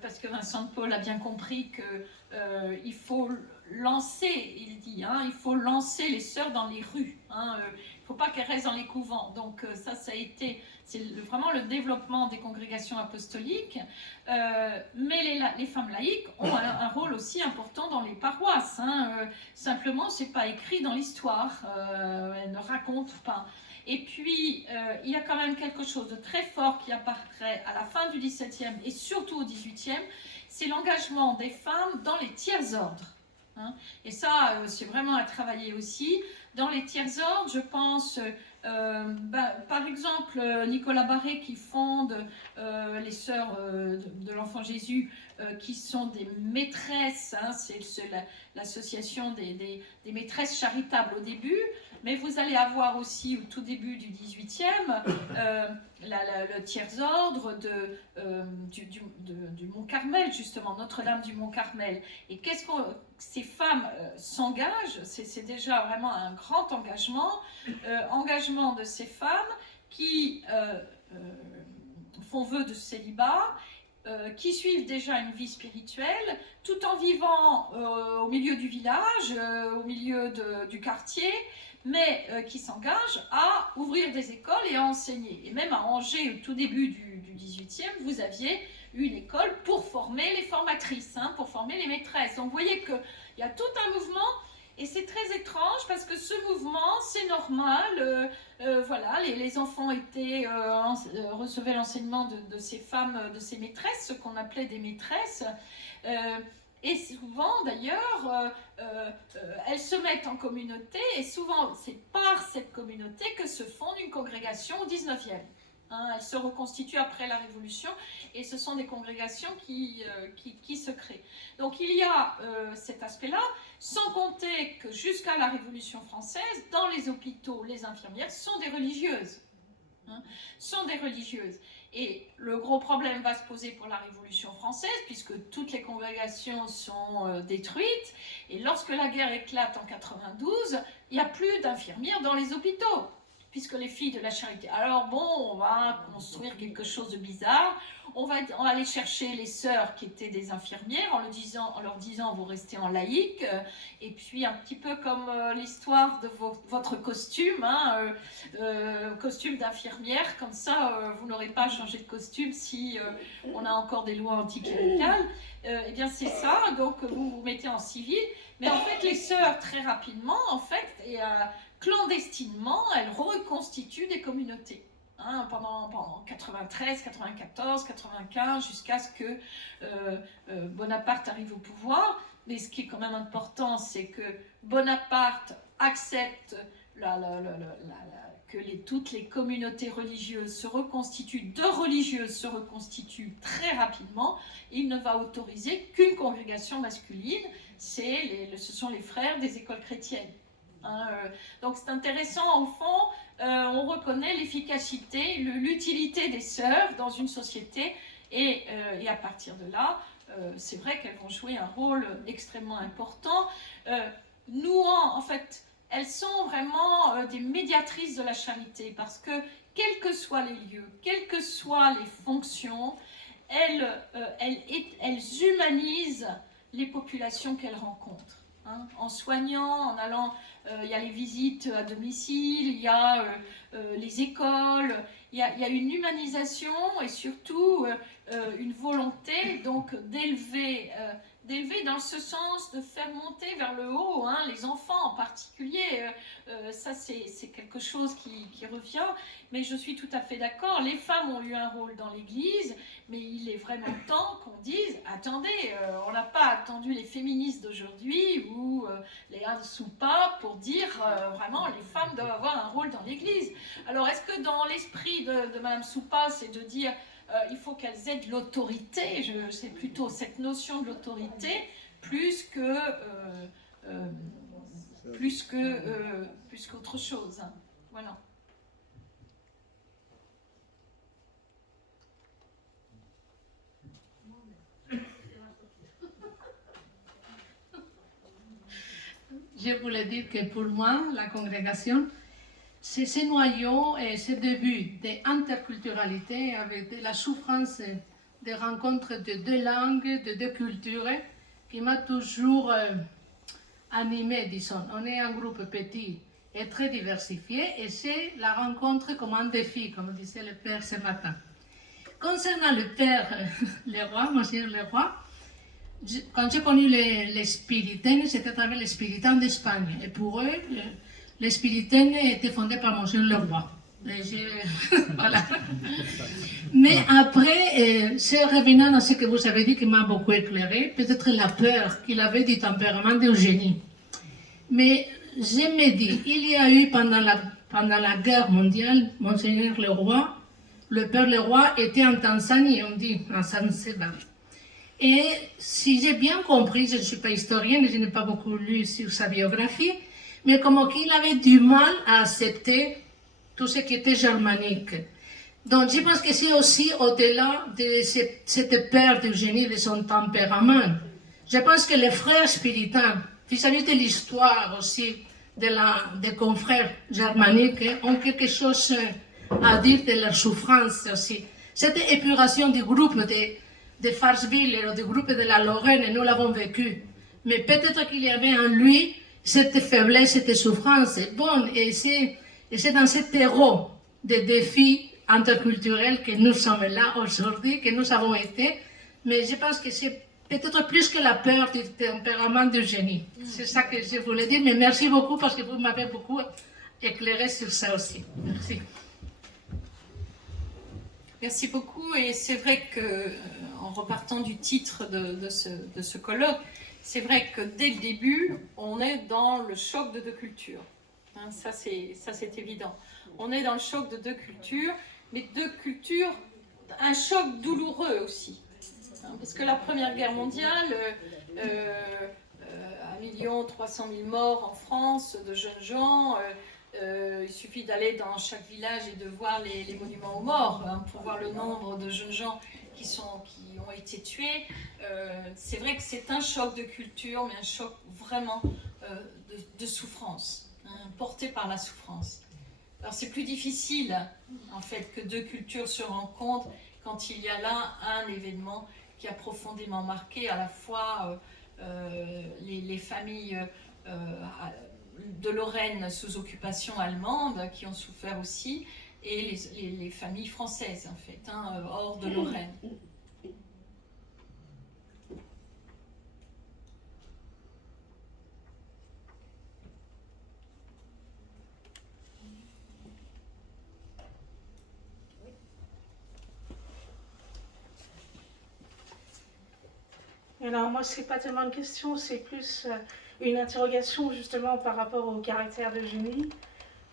parce que Vincent de Paul a bien compris qu'il faut lancer, il dit, hein, il faut lancer les sœurs dans les rues. Hein, il ne faut pas qu'elles restent dans les couvents. Donc ça a été, c'est vraiment le développement des congrégations apostoliques. Mais les femmes laïques ont un rôle aussi important dans les paroisses. Hein. Simplement, ce n'est pas écrit dans l'histoire. Elles ne racontent pas. Et puis, il y a quand même quelque chose de très fort qui apparaît à la fin du XVIIe et surtout au XVIIIe, c'est l'engagement des femmes dans les tiers ordres. Hein. Et ça, c'est vraiment à travailler aussi. Dans les tiers ordres, je pense, par exemple, Nicolas Barré qui fonde les Sœurs de l'Enfant Jésus, qui sont des maîtresses, hein, c'est l'association des maîtresses charitables au début, mais vous allez avoir aussi au tout début du XVIIIe le tiers ordre du Mont Carmel, justement, Notre-Dame du Mont Carmel. Et qu'est-ce que ces femmes s'engagent? C'est déjà vraiment un grand engagement de ces femmes qui font vœu de célibat, qui suivent déjà une vie spirituelle, tout en vivant au milieu du village, au milieu du quartier, mais qui s'engagent à ouvrir des écoles et à enseigner. Et même à Angers, au tout début du XVIIIe, vous aviez une école pour former les formatrices, hein, pour former les maîtresses. Donc vous voyez qu'il y a tout un mouvement, et c'est très étrange parce que ce mouvement, c'est normal. Voilà, les enfants recevaient l'enseignement de ces femmes, de ces maîtresses, ce qu'on appelait des maîtresses. Et souvent, d'ailleurs, elles se mettent en communauté, et souvent, c'est par cette communauté que se fonde une congrégation au XIXe. Hein, elles se reconstituent après la Révolution, et ce sont des congrégations qui se créent. Donc il y a cet aspect-là, sans compter que jusqu'à la Révolution française, dans les hôpitaux, les infirmières sont des religieuses. Hein, sont des religieuses. Et le gros problème va se poser pour la Révolution française, puisque toutes les congrégations sont détruites. Et lorsque la guerre éclate en 92, il n'y a plus d'infirmières dans les hôpitaux, puisque les filles de la charité. Alors bon, on va construire quelque chose de bizarre. On va aller chercher les sœurs qui étaient des infirmières en leur disant vous restez en laïque. Et puis un petit peu comme l'histoire de votre costume, hein, costume d'infirmière, comme ça vous n'aurez pas à changer de costume si on a encore des lois anticléricales. Eh bien c'est ça, donc vous vous mettez en civil. Mais en fait les sœurs très rapidement, en fait, clandestinement, elles reconstituent des communautés. Hein, pendant 93, 94, 95, jusqu'à ce que Bonaparte arrive au pouvoir. Mais ce qui est quand même important, c'est que Bonaparte accepte toutes les communautés religieuses se reconstituent, de religieuses se reconstituent très rapidement, il ne va autoriser qu'une congrégation masculine, ce sont les frères des écoles chrétiennes. Donc c'est intéressant, au fond, on reconnaît l'efficacité, l'utilité des sœurs dans une société, et à partir de là, c'est vrai qu'elles vont jouer un rôle extrêmement important, nouant, en fait, elles sont vraiment des médiatrices de la charité, parce que, quels que soient les lieux, quelles que soient les fonctions, elles humanisent les populations qu'elles rencontrent. En soignant, en allant, il y a les visites à domicile, il y a les écoles, il y a une humanisation et surtout une volonté donc d'élever dans ce sens, de faire monter vers le haut, les enfants en particulier, ça c'est quelque chose qui revient, mais je suis tout à fait d'accord, les femmes ont eu un rôle dans l'Église, mais il est vraiment temps qu'on dise, attendez, on n'a pas attendu les féministes d'aujourd'hui ou les Anne Soupa pour dire vraiment les femmes doivent avoir un rôle dans l'Église. Alors est-ce que dans l'esprit de Madame Soupa, c'est de dire il faut qu'elles aient de l'autorité, c'est plutôt cette notion de l'autorité, plus qu'autre chose. Voilà. Je voulais dire que pour moi, la congrégation, c'est ce noyau et ce début d'interculturalité avec de la souffrance des rencontres de deux langues, de deux cultures, qui m'a toujours animée, disons. On est un groupe petit et très diversifié, et c'est la rencontre comme un défi, comme disait le père ce matin. Concernant le père Leroy, monsieur Leroy, quand j'ai connu les spiritaines, c'était à travers les spiritaines d'Espagne. Et pour eux, les spiritaines étaient fondées par monsieur Leroy. Voilà. Mais après, c'est revenant à ce que vous avez dit qui m'a beaucoup éclairé, peut-être la peur qu'il avait du tempérament d'Eugénie. Mais je me dis, il y a eu pendant la guerre mondiale, monseigneur Leroy, le père Leroy était en Tanzanie, on dit, en Zanzibar. Et si j'ai bien compris, je ne suis pas historienne et je n'ai pas beaucoup lu sur sa biographie, mais comme qu'il avait du mal à accepter tout ce qui était germanique. Donc je pense que c'est aussi au-delà de cette peur d'Eugénie, de son tempérament. Je pense que les frères spiritains, vis-à-vis de l'histoire aussi des confrères germaniques, ont quelque chose à dire de leur souffrance aussi. Cette épuration du groupe de Farsville ou du groupe de la Lorraine, nous l'avons vécu. Mais peut-être qu'il y avait en lui cette faiblesse, cette souffrance. Bon, et c'est dans ce terreau de défis interculturels que nous sommes là aujourd'hui, que nous avons été. Mais je pense que c'est peut-être plus que la peur du tempérament d'Eugénie. C'est ça que je voulais dire. Mais merci beaucoup parce que vous m'avez beaucoup éclairé sur ça aussi. Merci. Merci beaucoup, et c'est vrai que, en repartant du titre de ce colloque, c'est vrai que dès le début, on est dans le choc de deux cultures. Ça c'est évident. On est dans le choc de deux cultures, mais deux cultures, un choc douloureux aussi. Parce que la Première Guerre mondiale, 1 300 000 morts en France, de jeunes gens, il suffit d'aller dans chaque village et de voir les monuments aux morts pour voir le nombre de jeunes gens qui ont été tués. C'est vrai que c'est un choc de culture, mais un choc vraiment de souffrance, porté par la souffrance. Alors c'est plus difficile en fait que deux cultures se rencontrent quand il y a là un événement qui a profondément marqué à la fois les familles de Lorraine sous occupation allemande qui ont souffert aussi, et les familles françaises en fait, hors de Lorraine. Alors moi, c'est pas tellement une question, c'est plus une interrogation justement par rapport au caractère d'Eugénie.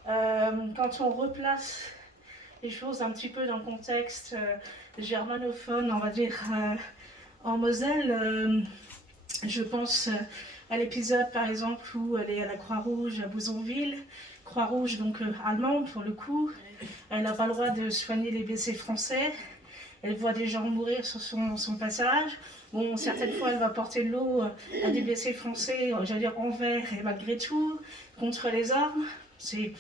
Quand on replace les choses un petit peu dans le contexte germanophone, on va dire en Moselle, je pense à l'épisode par exemple où elle est à la Croix-Rouge à Bouzonville, Croix-Rouge donc allemande pour le coup, elle n'a pas le droit de soigner les blessés français, elle voit des gens mourir sur son passage. Bon, certaines fois, elle va porter de l'eau à des blessés français, j'allais dire envers et malgré tout, contre les armes. C'est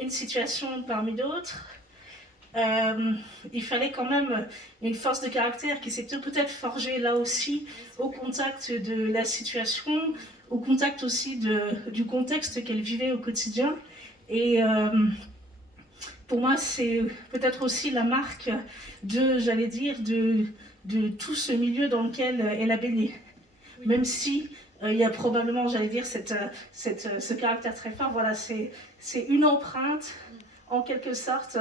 une situation parmi d'autres. Il fallait quand même une force de caractère qui s'est peut-être forgée là aussi au contact de la situation, au contact aussi du contexte qu'elle vivait au quotidien. Et pour moi, c'est peut-être aussi la marque j'allais dire, de tout ce milieu dans lequel elle a baigné. Même si il y a probablement, j'allais dire, ce caractère très fort, voilà, c'est une empreinte, en quelque sorte,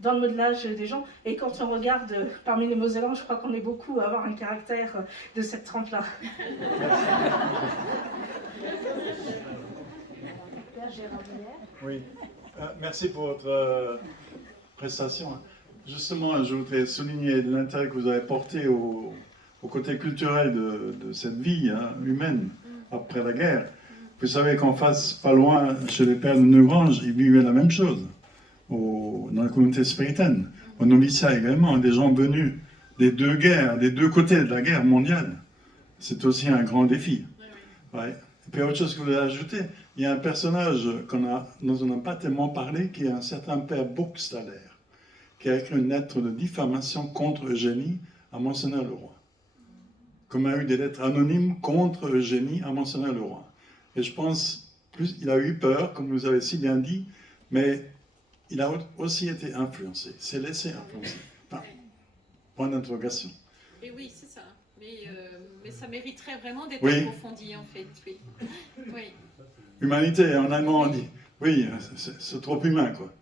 dans le modelage des gens. Et quand on regarde parmi les Mosellans, je crois qu'on est beaucoup à avoir un caractère de cette trempe-là. Oui, merci pour votre prestation. Justement, je voudrais souligner l'intérêt que vous avez porté au côté culturel de cette vie humaine après la guerre. Vous savez qu'en face, pas loin, chez les pères de Neugrange, ils vivaient la même chose, dans la communauté spiritaine, au noviciat également, des gens venus des deux guerres, des deux côtés de la guerre mondiale. C'est aussi un grand défi. Ouais. Et puis autre chose que vous voulez ajouter, il y a un personnage dont on n'a pas tellement parlé, qui est un certain père Burgstaller, qui a écrit une lettre de diffamation contre Eugénie à Monseigneur-le-Roi. Comme il y a eu des lettres anonymes contre Eugénie à Monseigneur-le-Roi. Et je pense, il a eu peur, comme vous avez si bien dit, mais il a aussi été influencé, s'est laissé influencer. Enfin, point d'interrogation. Et oui, c'est ça. Mais ça mériterait vraiment d'être Oui. approfondi, en fait. Oui. Oui. Humanité, en allemand on dit, oui, c'est trop humain, quoi.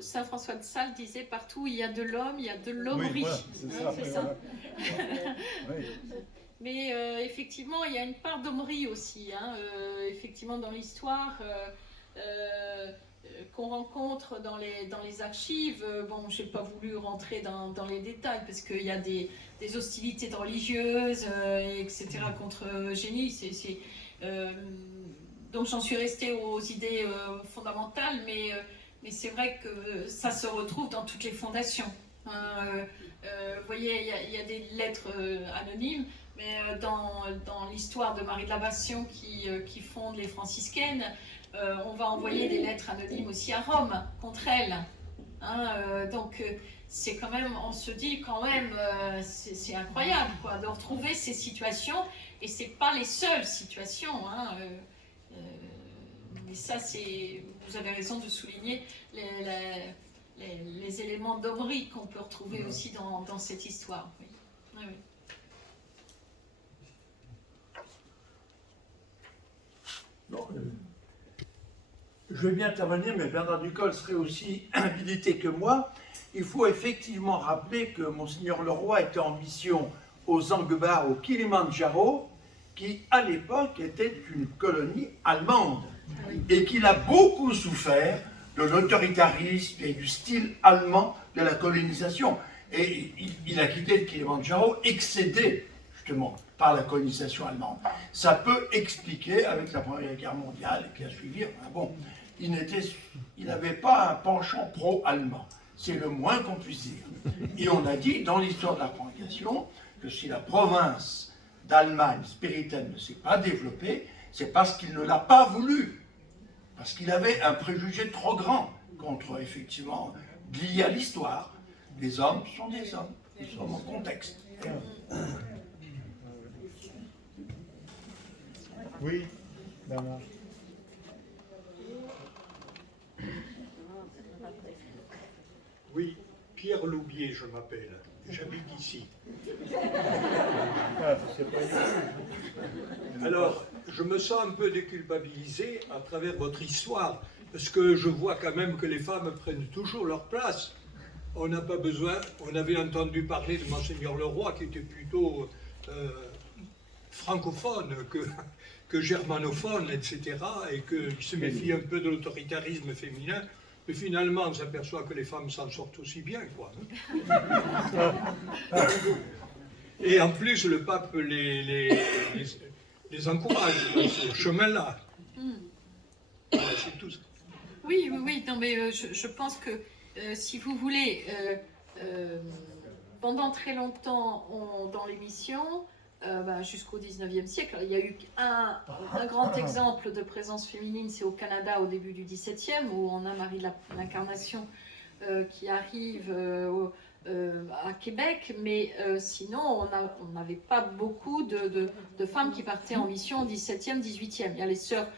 Saint François de Sales disait partout il y a de l'homme, il y a de l'hommerie. Oui, voilà, c'est ça. C'est ça. Oui. Mais effectivement, il y a une part d'hommerie aussi. Effectivement, dans l'histoire qu'on rencontre dans les archives. Bon, je n'ai pas voulu rentrer dans les détails parce qu'il y a des hostilités religieuses, etc. contre Eugénie. Donc j'en suis restée aux idées fondamentales, mais c'est vrai que ça se retrouve dans toutes les fondations. Vous voyez, il y a des lettres anonymes, mais dans l'histoire de Marie de la Bastion qui fonde les franciscaines, on va envoyer des lettres anonymes aussi à Rome contre elle. Donc c'est quand même, on se dit quand même, c'est incroyable quoi, de retrouver ces situations, et c'est pas les seules situations. Mais ça, vous avez raison de souligner les éléments d'hommerie qu'on peut retrouver aussi dans cette histoire. Oui. Oui, oui. Bon, je vais bien intervenir, mais Bernard Ducol serait aussi habilité que moi. Il faut effectivement rappeler que Monseigneur Leroy était en mission aux Anguebars, au Kilimandjaro, qui à l'époque était une colonie allemande, et qu'il a beaucoup souffert de l'autoritarisme et du style allemand de la colonisation. Et il a quitté le Kilimandjaro excédé justement par la colonisation allemande. Ça peut expliquer, avec la Première Guerre mondiale qui a suivi, bon, il n'avait pas un penchant pro-allemand. C'est le moins qu'on puisse dire. Et on a dit dans l'histoire de la congregation que si la province d'Allemagne spiritaine ne s'est pas développée, c'est parce qu'il ne l'a pas voulu. Parce qu'il avait un préjugé trop grand contre, effectivement, lié à l'histoire. Les hommes sont des hommes, ils sont en contexte. Oui, Bernard. Oui, Pierre Loubier, je m'appelle. J'habite ici. Alors, je me sens un peu déculpabilisé à travers votre histoire, parce que je vois quand même que les femmes prennent toujours leur place. On n'a pas besoin, on avait entendu parler de Monseigneur Leroy, qui était plutôt francophone que germanophone, etc., et qu'il se méfie un peu de l'autoritarisme féminin, mais finalement, on s'aperçoit que les femmes s'en sortent aussi bien, quoi. Et en plus, le pape les encourage dans ce chemin-là. Voilà, c'est tout ça. Oui, oui, oui. Non, mais je pense que si vous voulez, pendant très longtemps, dans l'émission, jusqu'au 19e siècle, il y a eu un grand exemple de présence féminine, c'est au Canada au début du 17e, où on a Marie de l'Incarnation qui arrive à Québec, mais sinon on n'avait pas beaucoup de femmes qui partaient en mission au 17e, 18e. Il y a les sœurs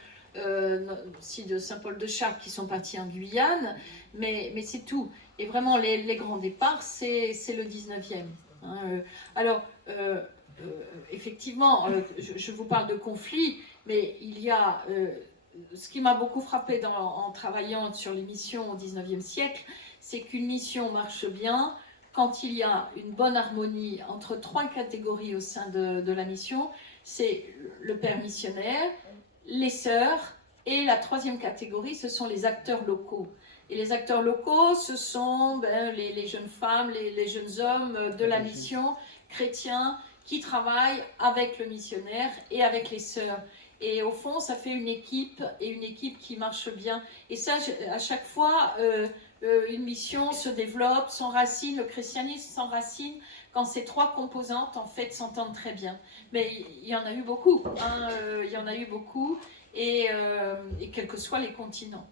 aussi de Saint-Paul-de-Chartres qui sont parties en Guyane, mais c'est tout. Et vraiment les grands départs, c'est le 19e. Hein. Alors, effectivement, je vous parle de conflits, mais il y a... ce qui m'a beaucoup frappé en travaillant sur les missions au 19e siècle, c'est qu'une mission marche bien quand il y a une bonne harmonie entre trois catégories au sein de la mission. C'est le père missionnaire, les sœurs, et la troisième catégorie, ce sont les acteurs locaux. Et les acteurs locaux, ce sont les jeunes femmes, les jeunes hommes de la mission, chrétiens, qui travaillent avec le missionnaire et avec les sœurs. Et au fond, ça fait une équipe, et une équipe qui marche bien. Et ça, à chaque fois, une mission se développe, s'enracine, le christianisme s'enracine, quand ces trois composantes, en fait, s'entendent très bien. Mais il y en a eu beaucoup, hein, il y en a eu beaucoup, et quels que soient les continents.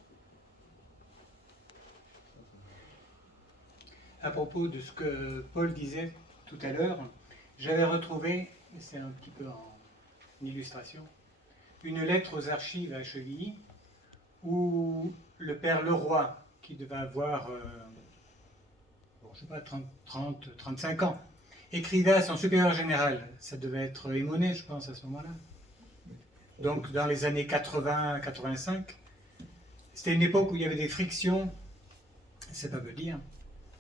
À propos de ce que Paul disait tout à l'heure, j'avais retrouvé, c'est un petit peu en illustration, une lettre aux archives à Chevilly, où le père Leroy, qui devait avoir, je sais pas, 35 ans, écrivait à son supérieur général, ça devait être Émonet, je pense, à ce moment-là, donc dans les années 80-85, c'était une époque où il y avait des frictions, c'est pas peu dire,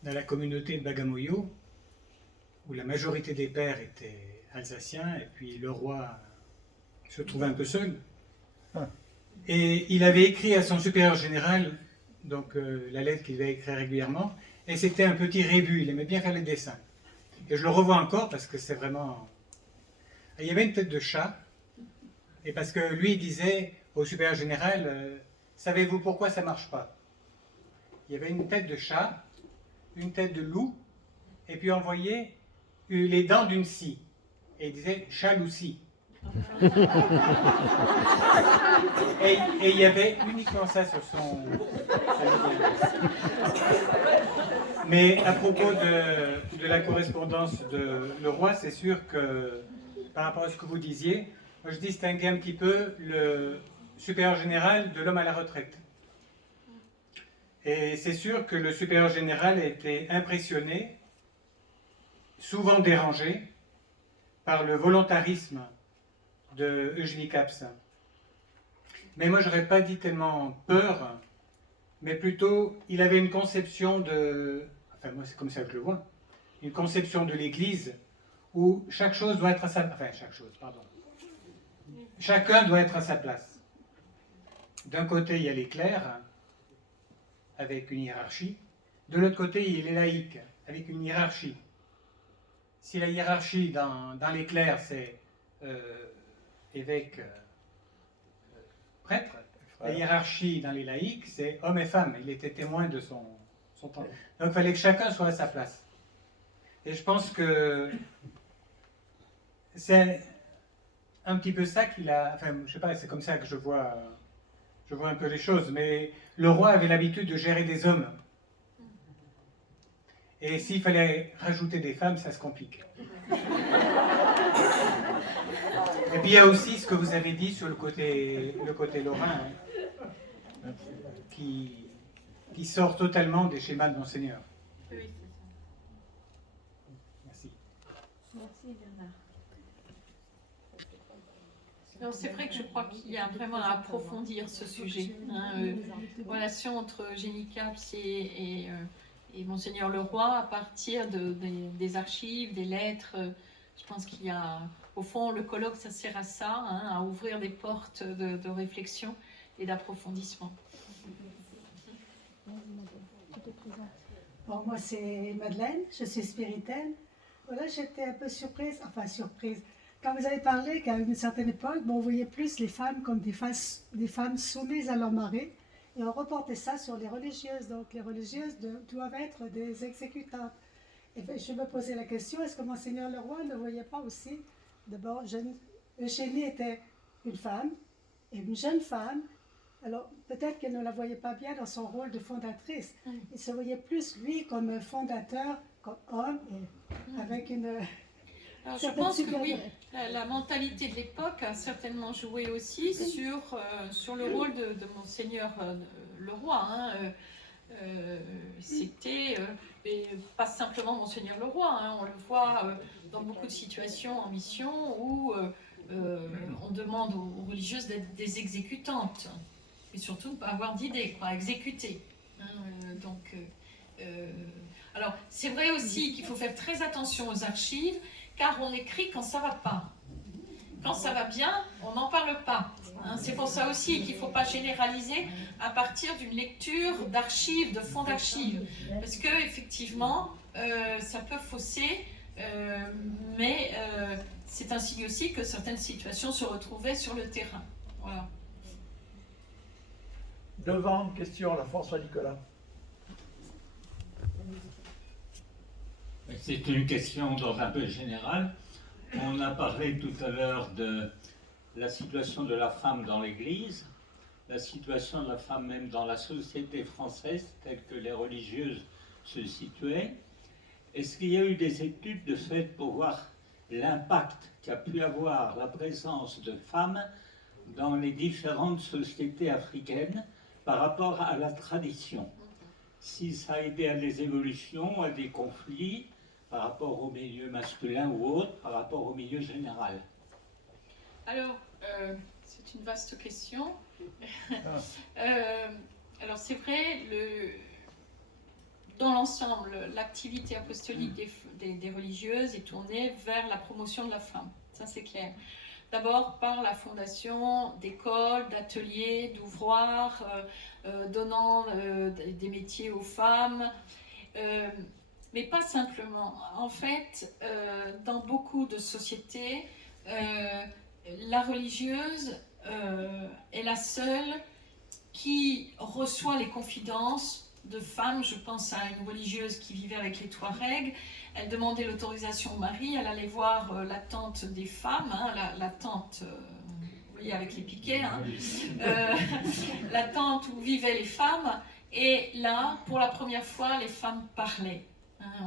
dans la communauté de Bagamoyo, où la majorité des pères étaient alsaciens, et puis le roi se trouvait un peu seul. Et il avait écrit à son supérieur général, donc la lettre qu'il devait écrire régulièrement, et c'était un petit rébus, il aimait bien faire les dessins. Et je le revois encore parce que c'est vraiment... Il y avait une tête de chat, et parce que lui il disait au supérieur général, savez-vous pourquoi ça ne marche pas? Il y avait une tête de chat, une tête de loup, et puis on voyait les dents d'une scie. Et il disait chat-loup-scie. et il y avait uniquement ça sur son... Mais à propos de la correspondance de Leroy, c'est sûr que par rapport à ce que vous disiez, moi je distinguais un petit peu le supérieur général de l'homme à la retraite. Et c'est sûr que le supérieur général était impressionné, souvent dérangé, par le volontarisme de Eugénie Caps. Mais moi, je n'aurais pas dit tellement peur, mais plutôt, il avait une conception de... Enfin, moi, c'est comme ça que je le vois. Une conception de l'Église où chaque chose doit être à sa... Enfin, chaque chose, pardon. Chacun doit être à sa place. D'un côté, il y a les clercs, avec une hiérarchie. De l'autre côté, il y a les laïcs, avec une hiérarchie. Si la hiérarchie dans les clercs, c'est évêque, prêtre, la hiérarchie dans les laïcs, c'est homme et femme. Il était témoin de son temps. Donc il fallait que chacun soit à sa place. Et je pense que c'est un petit peu ça qu'il a... Enfin, je sais pas, c'est comme ça que je vois un peu les choses, mais le roi avait l'habitude de gérer des hommes. Et s'il fallait rajouter des femmes, ça se complique. Et puis il y a aussi ce que vous avez dit sur le côté lorrain, hein, qui sort totalement des schémas de Monseigneur. Oui, c'est ça. Merci. Merci Bernard. C'est vrai que je crois qu'il y a vraiment à approfondir ce sujet. Hein, relation entre Eugénie Caps et Monseigneur Leroy à partir des archives, des lettres. Je pense qu'il y a au fond, le colloque, ça sert à ça, hein, à ouvrir des portes de réflexion et d'approfondissement. Bon, moi c'est Madeleine, je suis spiritaine. Voilà, j'étais un peu surprise, enfin surprise. Quand vous avez parlé qu'à une certaine époque, bon, on voyait plus les femmes comme des femmes soumises à leur mari, et on reportait ça sur les religieuses. Donc les religieuses doivent être des exécutantes. Et bien, je me posais la question, est-ce que Monseigneur Leroy ne voyait pas aussi, d'abord, Eugénie était une femme, et une jeune femme. Alors, peut-être qu'elle ne la voyait pas bien dans son rôle de fondatrice. Il se voyait plus, lui, comme fondateur, comme homme, et avec une... Alors, je pense que oui, la mentalité de l'époque a certainement joué aussi sur le rôle de Monseigneur Leroy. Hein. C'était pas simplement Monseigneur Leroy, hein, on le voit dans beaucoup de situations en mission où on demande aux religieuses d'être des exécutantes. Et surtout ne pas avoir d'idées, quoi, exécuter. Hein, alors, c'est vrai aussi qu'il faut faire très attention aux archives, car on écrit quand ça ne va pas. Quand ça va bien, on n'en parle pas. Hein, c'est pour ça aussi qu'il ne faut pas généraliser à partir d'une lecture d'archives, de fonds d'archives. Parce qu'effectivement, ça peut fausser, mais c'est un signe aussi que certaines situations se retrouvaient sur le terrain. Voilà. Devant, question, la François Nicolas. C'est une question d'ordre un peu général. On a parlé tout à l'heure de la situation de la femme dans l'Église, la situation de la femme même dans la société française, telle que les religieuses se situaient. Est-ce qu'il y a eu des études de fait pour voir l'impact qu'a pu avoir la présence de femmes dans les différentes sociétés africaines par rapport à la tradition? Si ça a aidé à des évolutions, à des conflits, par rapport au milieu masculin ou autre, par rapport au milieu général? Alors, c'est une vaste question. Alors, c'est vrai, dans l'ensemble, l'activité apostolique des religieuses est tournée vers la promotion de la femme. Ça, c'est clair. D'abord par la fondation d'écoles, d'ateliers, d'ouvroirs, donnant des métiers aux femmes. Mais pas simplement. En fait, dans beaucoup de sociétés, la religieuse est la seule qui reçoit les confidences de femmes. Je pense à une religieuse qui vivait avec les Touaregs. Elle demandait l'autorisation au mari, elle allait voir la tante des femmes, hein, la tante, vous voyez, avec les piquets, hein, la tante où vivaient les femmes. Et là, pour la première fois, les femmes parlaient.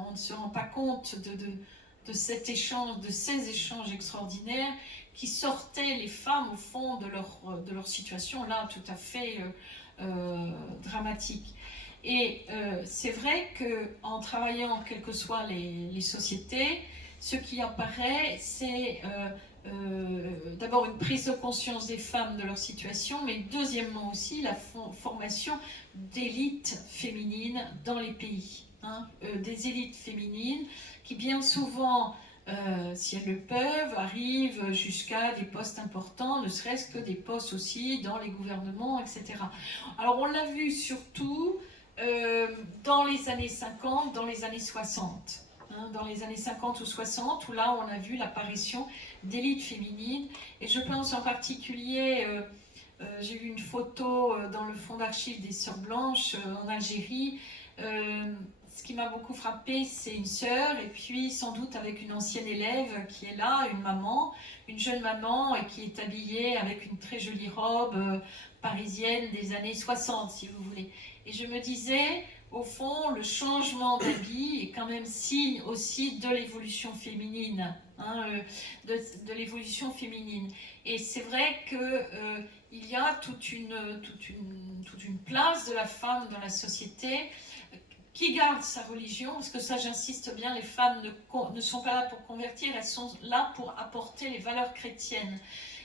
On ne se rend pas compte de cet échange, de ces échanges extraordinaires qui sortaient les femmes au fond de leur situation là tout à fait dramatique. Et c'est vrai qu'en travaillant quelles que soient les sociétés, ce qui apparaît, c'est d'abord une prise de conscience des femmes de leur situation, mais deuxièmement aussi la formation d'élites féminines dans les pays. Hein, des élites féminines qui bien souvent, si elles le peuvent, arrivent jusqu'à des postes importants, ne serait-ce que des postes aussi dans les gouvernements, etc. Alors on l'a vu surtout dans les années 50, dans les années 60. Hein, dans les années 50 ou 60, où là on a vu l'apparition d'élites féminines. Et je pense en particulier, j'ai vu une photo dans le fonds d'archives des Sœurs Blanches en Algérie. Ce qui m'a beaucoup frappée, c'est une sœur, et puis sans doute avec une ancienne élève qui est là, une maman, une jeune maman, et qui est habillée avec une très jolie robe parisienne des années 60, si vous voulez. Et je me disais, au fond, le changement d'habit est quand même signe aussi de l'évolution féminine, hein, de l'évolution féminine. Et c'est vrai qu'il y a toute une place de la femme dans la société qui garde sa religion, parce que ça j'insiste bien, les femmes ne sont pas là pour convertir, elles sont là pour apporter les valeurs chrétiennes.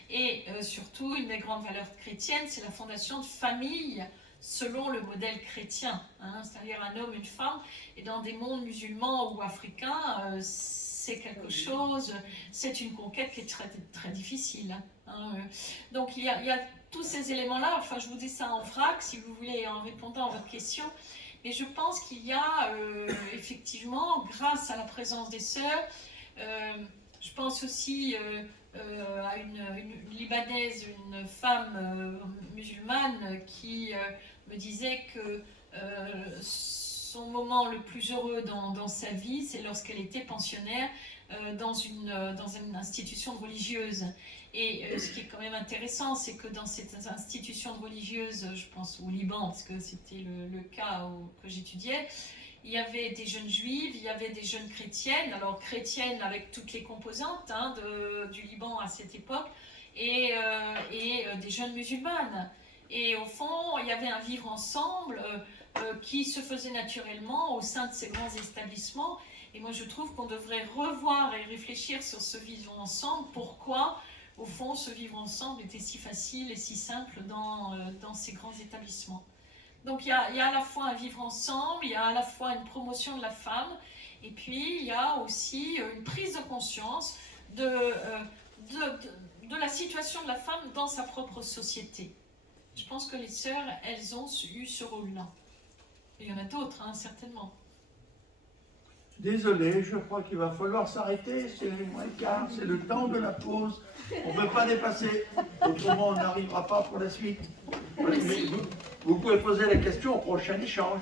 Et surtout, une des grandes valeurs chrétiennes, c'est la fondation de famille selon le modèle chrétien, hein, c'est-à-dire un homme, une femme, et dans des mondes musulmans ou africains, c'est quelque chose, c'est une conquête qui est très, très difficile. Hein. Donc il y a tous ces éléments-là, enfin je vous dis ça en vrac, si vous voulez, en répondant à votre question, mais je pense qu'il y a effectivement, grâce à la présence des sœurs, je pense aussi à une Libanaise, une femme musulmane qui me disait que son moment le plus heureux dans sa vie, c'est lorsqu'elle était pensionnaire dans une institution religieuse. Et ce qui est quand même intéressant, c'est que dans cette institution religieuse, je pense au Liban, parce que c'était le cas que j'étudiais, il y avait des jeunes juives, il y avait des jeunes chrétiennes, alors chrétiennes avec toutes les composantes du Liban à cette époque, et des jeunes musulmanes. Et au fond, il y avait un vivre ensemble qui se faisait naturellement au sein de ces grands établissements. Et moi, je trouve qu'on devrait revoir et réfléchir sur ce vivre ensemble. Pourquoi, au fond, ce vivre ensemble était si facile et si simple dans ces grands établissements. Donc, il y a à la fois un vivre ensemble, il y a à la fois une promotion de la femme, et puis il y a aussi une prise de conscience de la situation de la femme dans sa propre société. Je pense que les sœurs, elles ont eu ce rôle-là. Il y en a d'autres, hein, certainement. Désolé, je crois qu'il va falloir s'arrêter, c'est les moins quart, c'est le temps de la pause. On ne peut pas dépasser, autrement on n'arrivera pas pour la suite. Vous pouvez poser la question au prochain échange.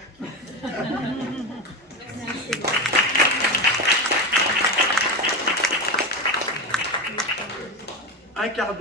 Un quart d'heure.